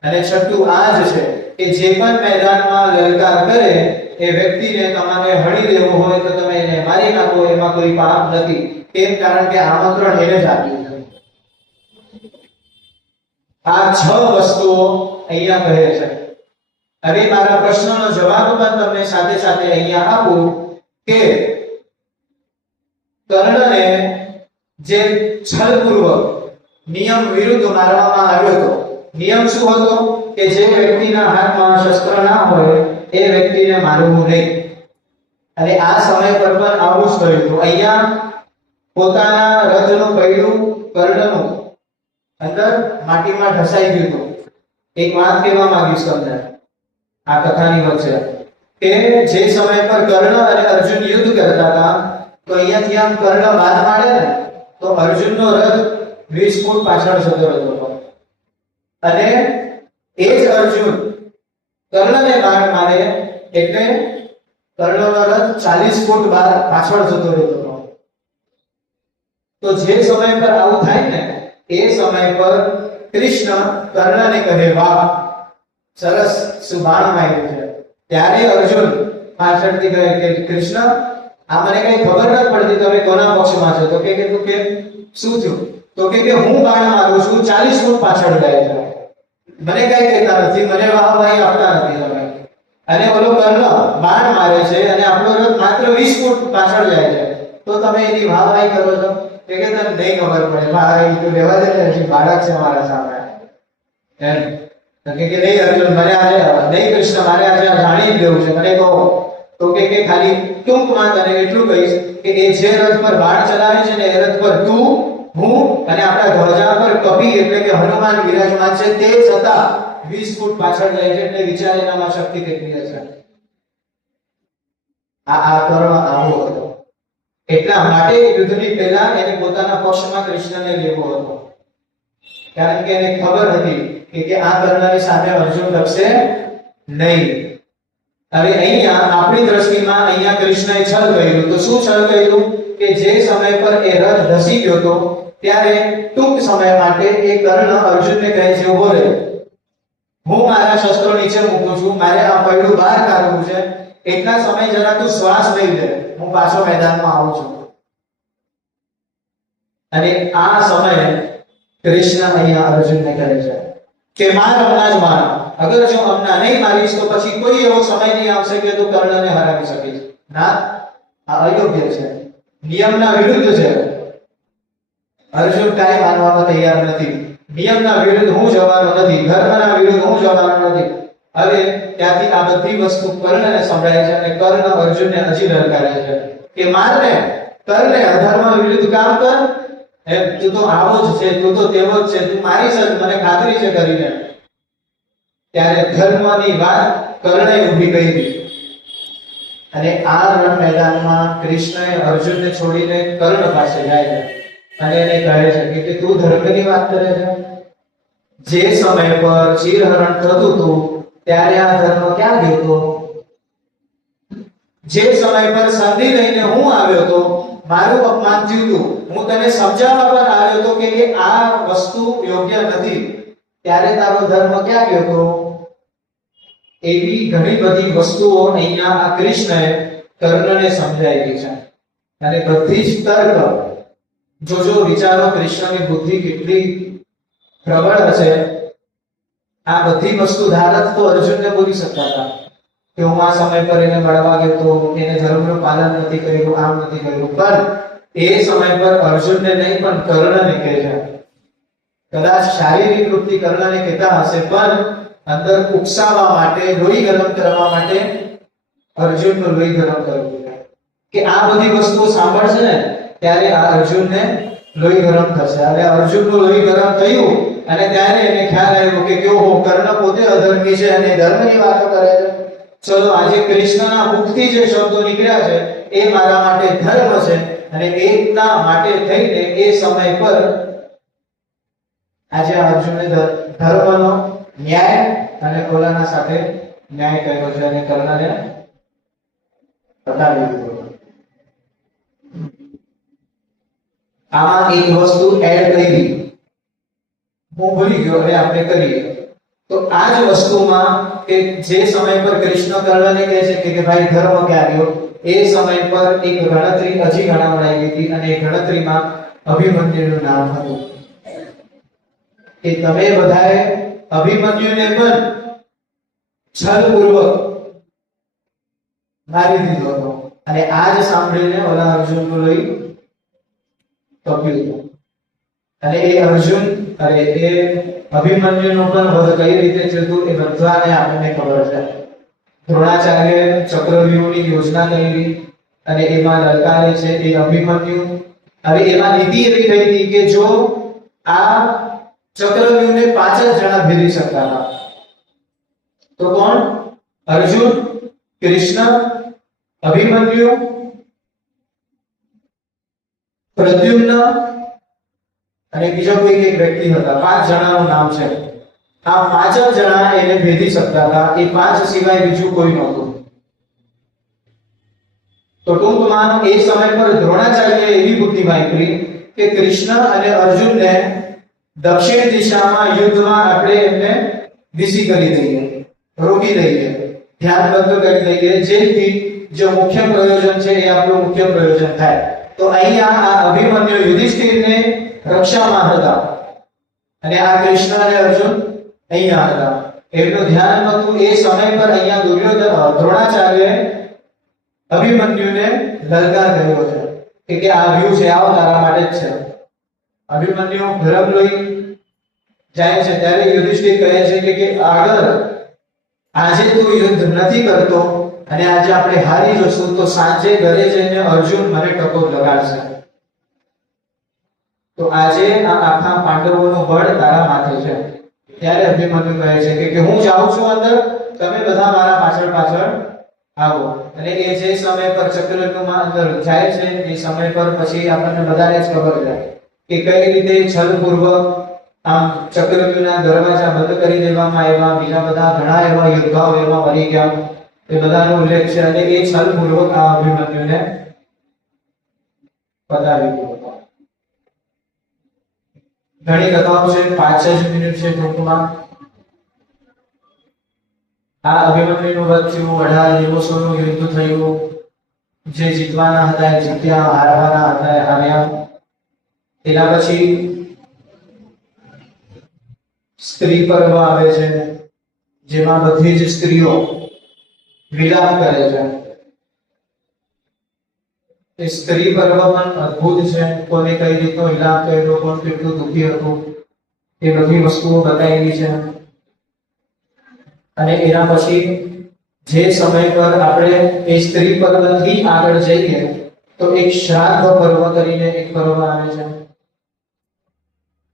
અને છઠ્ઠું આ જ છે કે જે પણ મેદાનમાં લલકાર કરે એ વ્યક્તિને તમારે હણી દેવો હોય તો તમે એને મારી નાખો, એમાં કોઈ પાપ નથી. કેમ? કારણ કે આમંત્રણ એને જ આપ્યું છે. આ 6 વસ્તુઓ અહીંયા કહે છે. હવે મારા પ્રશ્નનો જવાબ પણ તમને સાથે સાથે અહીંયા આપું કે કર્ણને જે છલપૂર્વક નિયમ વિરુદ્ધ મારવામાં આવ્યો હતો, નિયમ શું હતો? કે જે વ્યક્તિના હાથમાં શસ્ત્ર ના હોય એ વ્યક્તિને મારવું નહીં. અને આ સમય પર પણ આવું જ થયું હતું. અહીંયા પોતાના રથનું પૈડું કર્ણનું અંદર માટીમાં ઢસાઈ ગયું હતું. એક વાત કહેવા માંગીશ તમને આ કથાની વચ્ચે કે જે સમય પર કર્ણ અને અર્જુન યુદ્ધ કરતા હતા, તો અહીંયાથી આમ કર્ણ બાદ મારે ને તો અર્જુનનો રથ 20 ફૂટ પાછળ જતો હતો. અને એ જ અર્જુન કર્ણને બાણ મારે એટલે કર્ણનો રથ 40 ફૂટ પાછળ જતો રહેતો. તો જે સમય પર આવું થાય ને એ સમય પર કૃષ્ણ કર્ણને કહે વાહ સરસ શું બાણ માર્યું છે. ત્યારે અર્જુન પાછળથી કહે કે કૃષ્ણ આ મને કઈ ખબર ન પડતી તમે કોના પક્ષમાં છો. તો કે તું કે શું થયું? તો કે હું બાણ મારું છું 40 ફૂટ પાછળ જાય છે, મને કઈ કહેતા નથી, મને વાહવાહી આપતા નથી તમે. અને ઓલો કર્ણ બાણ મારે છે અને આપણો રથ માત્ર 20 ફૂટ પાછળ જાય છે, તો તમે એની વાહવાહી કરો છો. કે તને નહીં ખબર પડે ભાઈ, તું રહેવા દે ને, હજી બાળક છે મારા સામે એમ. તો કે નહીં અર્જુન મને આજે નહીં કૃષ્ણ મારે આજે જાણી લેવું છે, મને કહો. તો કે ખાલી ટૂંકમાં તને એટલું કહીશ કે એ જે રથ પર બાણ ચલાવે છે ને એ રથ પર તું, હું અને આપણા ધ્વજા પર કપિ એટલે કે હનુમાન વિરાજમાન છે, તે છતાં 20 ફૂટ પાછળ જાય છે. એટલે વિચાર એનામાં શક્તિ કેટલી હશે. આ કર્મ આવો હતો. એટલા માટે યુદ્ધની પહેલા એને પોતાના પક્ષમાં કૃષ્ણને લેવો હતો, કારણ કે એને ખબર હતી કે આ કર્ણની સામે અર્જુન લડશે નહીં. હવે અહીંયા આપણી દ્રષ્ટિમાં અહીંયા કૃષ્ણએ છલ કર્યું. તો શું છલ કર્યું? કે જે સમય પર એ રથ ધસી ગયો હતો ત્યારે ટૂંક સમય માટે એ કર્ણ અર્જુનને કહે છે ઉભો રહે, હું મારા શસ્ત્રો નીચે મૂકું છું, મારે આ પૈડું બહાર કાઢવું છે, એટલા સમય જરા તું શ્વાસ લઈ લે, હું પાછો મેદાનમાં આવું છું. અને આ સમયે કૃષ્ણ અહીંયા અર્જુનને કહે છે કે માર હમણાં જ માર, અગર જો હમણાં નહીં મારીશ તો પછી કોઈ એવો સમય નહીં આવશે કે તું કર્ણને હરાવી શકીશ. ના, આ અયોગ્ય છે, નિયમના વિરુદ્ધ છે. અર્જુન કાંઈ માનવામાં તૈયાર નથી. નિયમના વિરુદ્ધ હું જવાનો નથી, ધર્મના વિરુદ્ધ હું જવાનો નથી. હવે ત્યાંથી આ બધી વસ્તુ કર્ણને સંભળાય છે અને કર્ણ અર્જુનને હજી લલકારે છે કે મારને, કરને, અધર્મ વિરુદ્ધ કામ કર. તું તો આવો જ છે, તું તો તેવો જ છે, તું મારી સજ, મને ખાતરી છે કરીને. ત્યારે ધર્મની વાત કર્ણે ઊભી કરી અને આ રણ મેદાનમાં કૃષ્ણએ અર્જુનને છોડીને કર્ણ પાસે જાય છે અને એને કહે છે કે તું ધર્મની વાત કરે છે. જે સમય પર ચીરહરણ થતું હતું ત્યારે આ ધર્મ ક્યાં ગયો હતો? જે સમય પર સંધિ લઈને હું આવ્યો હતો, મારું અપમાન થયું હતું, હું તને સમજાવવા પર આવ્યો હતો કે આ વસ્તુ યોગ્ય નથી, ત્યારે તારો ધર્મ ક્યાં ગયો હતો? એવી ઘણી બધી વસ્તુઓ અહીંયા આ કૃષ્ણએ કર્ણને સમજાવી છે અને બધી જ તર્ક જો વિચારો કૃષ્ણની બુદ્ધિ કેટલી પ્રબળ હશે. આ બધી વસ્તુ ધારત તો અર્જુનને બોલી શકતા હતા કે હું આ સમય પર એને મળવા ગયો તો, એને ધર્મનું પાલન નથી કર્યું, આમ નથી કર્યું. પણ એ સમય પર અર્જુનને નહીં પણ કર્ણને કહે છે. કદાચ શારીરિક વૃત્તિ કર્ણને કહેતા હશે પણ અંદર ઉકસાવવા માટે, લોહી ગરમ કરવા માટે અર્જુનનું લોહી ગરમ કરવું કે આ બધી વસ્તુઓ સાંભળશે ને ત્યારે આ અર્જુનને લોહી ગરમ થશે. અને અર્જુનનું લોહી ગરમ થયું અને ત્યારે એને ખ્યાલ આવ્યો કે ઓહો, કર્ણ પોતે અધર્મી છે અને ધર્મની વાતો કરે છે. ચલો, આજે કૃષ્ણના મુખથી જે શબ્દો નીકળ્યા છે એ મારા માટે ધર્મ છે અને એટલા માટે થઈને એ સમય પર આજે અર્જુને ધર્મનો ન્યાય અને ઓલાના સાથે ન્યાય કર્યો છે અને કર્ણને બતાવી દીધો. આમાં એક વસ્તુ એડ કરી, હું ભૂલી ગયો, હવે આપણે કરીએ. તો આ જ વસ્તુમાં કે જે સમય પર કૃષ્ણ કર્ણને કહે છે કે ભાઈ ધર્મ ક્યાં ગયો, એ સમય પર એક ગણતરી હજી ગણાવડાવી હતી અને એ ગણતરીમાં અભિમન્યુનું નામ હતું કે તમે બધાએ અભિમન્યુને પણ છલપૂર્વક મારી દીધો હતો. અને આ જ સાંભળીને ઓલા અર્જુનનું લોહી તપ્યું હતું. અને એ અર્જુન અરે એ અભિમન્યુનો પણ વધ કઈ રીતે થયું એ બધાને આપણને ખબર છે. દ્રોણાચાર્ય ચક્રવ્યૂહની યોજના કરી અને એમાં લલકારે છે એ અભિમન્યુ. હવે એમાં નીતિ એવી થઈ હતી કે જો આ ચક્રવ્યૂહને 5 જ જણા ભેદી શકતા હતા તો કોણ? અર્જુન, કૃષ્ણ, અભિમન્યુ, પ્રદ્યુમ્ન અને બીજો કોઈ એક વ્યક્તિ હતા. 5 જણાનું નામ છે. આ 5 જ જણા એને ભેદી શકતા હતા. એ 5 સિવાય બીજું કોઈ નહોતું. તો ટૂંકમાં એ સમય પર દ્રોણાચાર્યએ એવી બુદ્ધિ વાપરી કે કૃષ્ણ અને અર્જુનને દક્ષિણ દિશામાં યુદ્ધમાં આપણે એમને વિસી કરી દઈએ, રોકી દઈએ, ધ્યાનબદ્ધ કરી દઈએ, જેથી જે મુખ્ય પ્રયોજન છે એ આપણું મુખ્ય પ્રયોજન થાય. તો અહીંયા આ અભિમન્યુ યુધિષ્ઠિરને રક્ષામાં હતા અને આ કૃષ્ણ અને અર્જુન અહીંયા હતા. એમનું ધ્યાન નહોતું. એ સમય પર અહીંયા દ્રોણાચાર્યએ અભિમન્યુને લલકાર કર્યો છે કે આ વ્યૂહ છે, આવો તારા માટે જ છે. અભિમન્યુ ગરમ લોહી જાય છે ત્યારે યુધિષ્ઠિર કહે છે કે આગળ આજે તું યુદ્ધ નથી કરતો અને આજે આપણે હારી જશું તો સાંજે ઘરે જઈને અર્જુન મને ટકોર લગાડશે. તો આજે આ આખા પાંડવોનું બળ તારા માથે છે. ત્યારે અભિમન્યુ કહે છે કે હું જાઉં છું અંદર, તમે બધા મારા પાછળ પાછળ આવો. અને એ જે સમય પર ચક્રવ્યૂહમાં અંદર જાય છે એ સમય પર પછી આપણને બધાને જ ખબર છે કે કઈ રીતે છલપૂર્વક આમ ચક્રવ્યૂહના દરવાજા બંધ કરી દેવામાં આવ્યા. બીજા બધા ઘણા એવા યોદ્ધાઓ એમાં મરી ગયા. એ બધાનો ઉલ્લેખ છે અને એ છલપૂર્વક આ અભિમન્યુને બતાવી દીધો. ઘણી કથાઓ છે, 5 જ મિનિટ છે ટૂંકમાં. આ અભિમન્યુનું વધ થયું, 18 દિવસોનું યુદ્ધ થયું. જે જીતવાના હતા એ જીત્યા, હારવાના હતા એ હાર્યા. એના પછી સ્ત્રી પર્વ આવે છે, જેમાં બધી જ સ્ત્રીઓ વિલાપ કરે છે. એ સ્ત્રી પર્વ પણ અદ્ભુત છે. કોને કઈ રીતનો વિલાપ કર્યો, કોણ કેટલું દુઃખી હતું, એ બધી વસ્તુઓ બતાવેલી છે. અને એના પછી જે સમય પર આપણે એ સ્ત્રી પર્વથી આગળ જઈએ તો એક શ્રાદ્ધ પર્વ કરીને એક પર્વ આવે છે.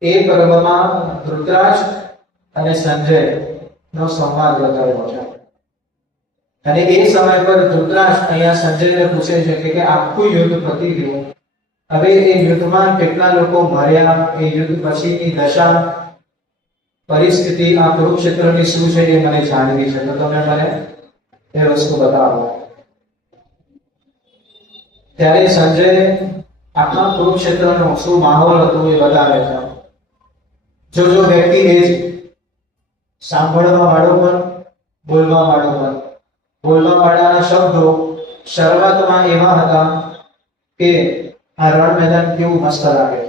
એ પર્વમાં ધૃતરાષ્ટ્ર અને સંજય નો સંવાદ બતાવેલો છે. અને એ સમય પર ધૃતરાષ્ટ્ર અહીંયા સંજયને પૂછે છે કે આખું યુદ્ધ પતી ગયું, હવે એ યુદ્ધમાં કેટલા લોકો મર્યા, એ યુદ્ધ પછીની દશા પરિસ્થિતિ આ કુરુક્ષેત્રની શું છે એ મને જાણવી છે, તો તમે મને એ વસ્તુ બતાવો. ત્યારે સંજય આખા કુરુક્ષેત્રનો શું માહોલ હતો એ બતાવે છે. જો વ્યક્તિ એ જ સાંભળવા વાળો પણ, બોલવા વાળો પણ. બોલવા વાળાના શબ્દો શરૂઆતમાં એવા હતા કે આ રણ મેદાન કેવું મસ્ત લાગે.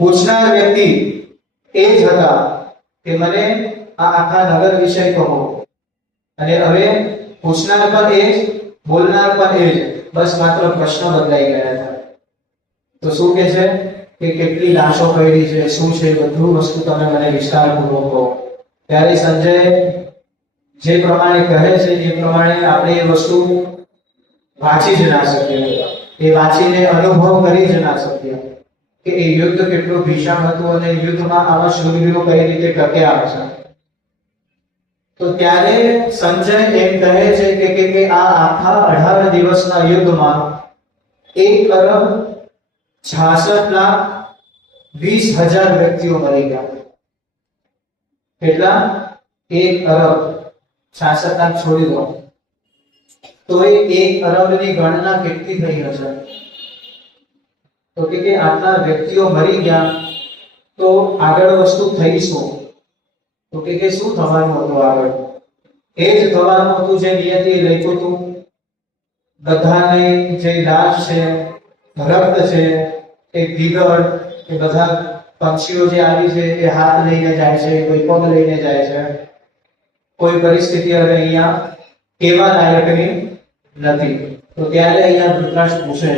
પૂછનાર વ્યક્તિ એ જ હતા કે મને આ આખા નગર વિશે કહો. અને હવે પૂછનાર પણ એ જ, બોલનાર પણ એ જ, બસ માત્ર પ્રશ્ન બદલાઈ ગયા હતા. તો શું કે છે કે કેટલી લાશો પડી છે, શું છે, બધું વસ્તુ તમે મને વિસ્તારપૂર્વક કહો. ત્યારે સંજય જે પ્રમાણે કહે છે એ પ્રમાણે આપણે એ વસ્તુ વાંચી જ ના શકીએ, એ વાંચીને અનુભવ કરી જ ના શકીએ કે એ યુદ્ધ કેટલું ભીષણ હતું અને યુદ્ધમાં આવા શૂરવીરો કઈ રીતે ટક્યા હશે. તો ત્યારે સંજય એમ કહે છે કે આ આખા 18 દિવસના યુદ્ધમાં 1,66,20,000 વ્યક્તિઓ મરી ગયા. કેટલા? 1,66,000 લાખ છોડી દો તો એ 1 અરબની ગણના કેટલી થઈ હશે? તો કે આટલા વ્યક્તિઓ મરી ગયા તો આગળ વસ્તુ થઈ શું? તો કે શું થવાનું હતું આગળ? એ જ થવાનું હતું જે નિયતિ લખ્યું હતું. બધાને જે લાશ છે, રક્ત છે, એ દીગડ, એ બધા પક્ષીઓ જે આવી છે એ હાથ લઈને જાય છે, કોઈ પગ લઈને જાય છે. કોઈ પરિસ્થિતિ હવે અહીંયા કેવા લાયકની નથી. તો ત્યારે અહીંયા ધૃતરાષ્ટ્ર પૂછે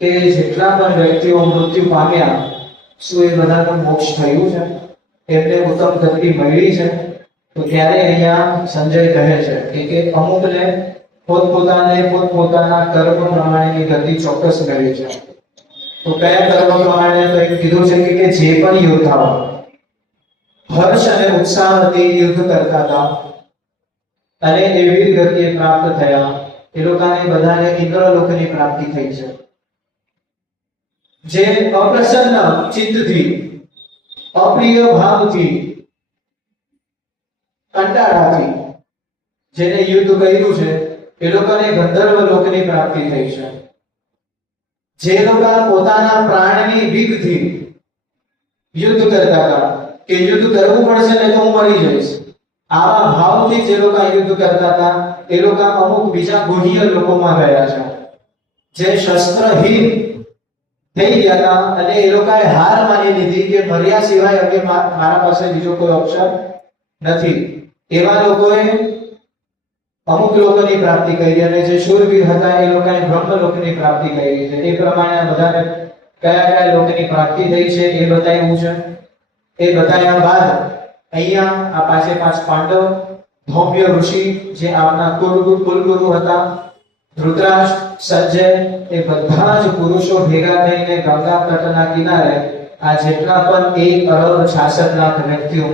કે જેટલા પણ વ્યક્તિઓ મૃત્યુ પામ્યા, શું એ બધાનું મોક્ષ થયું છે? એમને ઉત્તમ ગતિ મળી છે? તો ત્યારે અહીંયા સંજય કહે છે કે અમુકને પોતપોતાના કર્મ પ્રમાણેની ગતિ ચોક્કસ મળી છે. તો કયા કર્મ પ્રમાણે? તો એમ કીધું છે કે જે પણ યોદ્ધાઓ હર્ષ અને ઉત્સાહથી યુદ્ધ કરતા હતા અને એવી ગતિએ પ્રાપ્ત થયા, એ લોકોને બધાને ઇન્દ્રલોકની પ્રાપ્તિ થઈ છે. જે અપ્રસન્ન ચિત્તથી, અપ્રિય ભાવથી, કંટાળાથી જેને યુદ્ધ કર્યું છે એ લોકોને ગંધર્વ લોકની પ્રાપ્તિ થઈ છે. જે લોકો પોતાના પ્રાણની બીકથી યુદ્ધ કરતા હતા કે યુદ્ધ કરવું પડશે ને તો હું મરી જઈશ, આવા ભાવથી જે લોકો યુદ્ધ કરતા હતા એ લોકો અમુક બીજા ગુહ્ય લોકોમાં ગયા છે, જે શસ્ત્રહીન થઈ ગયા હતા અને એ લોકોએ હાર માની લીધી કે મર્યા સિવાય હવે મારા પાસે બીજો કોઈ ઓપ્શન નથી. એવા લોકોએ અમુક લોકોની પ્રાપ્તિ કરી અને જે શૂરવીર હતા એ લોકોએ બ્રહ્મલોકની પ્રાપ્તિ કરી છે. એ પ્રમાણે બધાને કયા કયા લોકની પ્રાપ્તિ થઈ છે એ બતાવ્યું છે. એ બતાવ્યા બાદ અહીંયા આ પાંચે પાંચ પાંડવ, ધૌમ્ય ઋષિ જે આપના કુલગુરુ હતા, ધૃતરાષ્ટ્ર, સંજય, એ બધા જ પુરુષો ભેગા થઈને ગંગા તટના કિનારે આ જેટલા પણ 1,66,00,000 વ્યક્તિઓ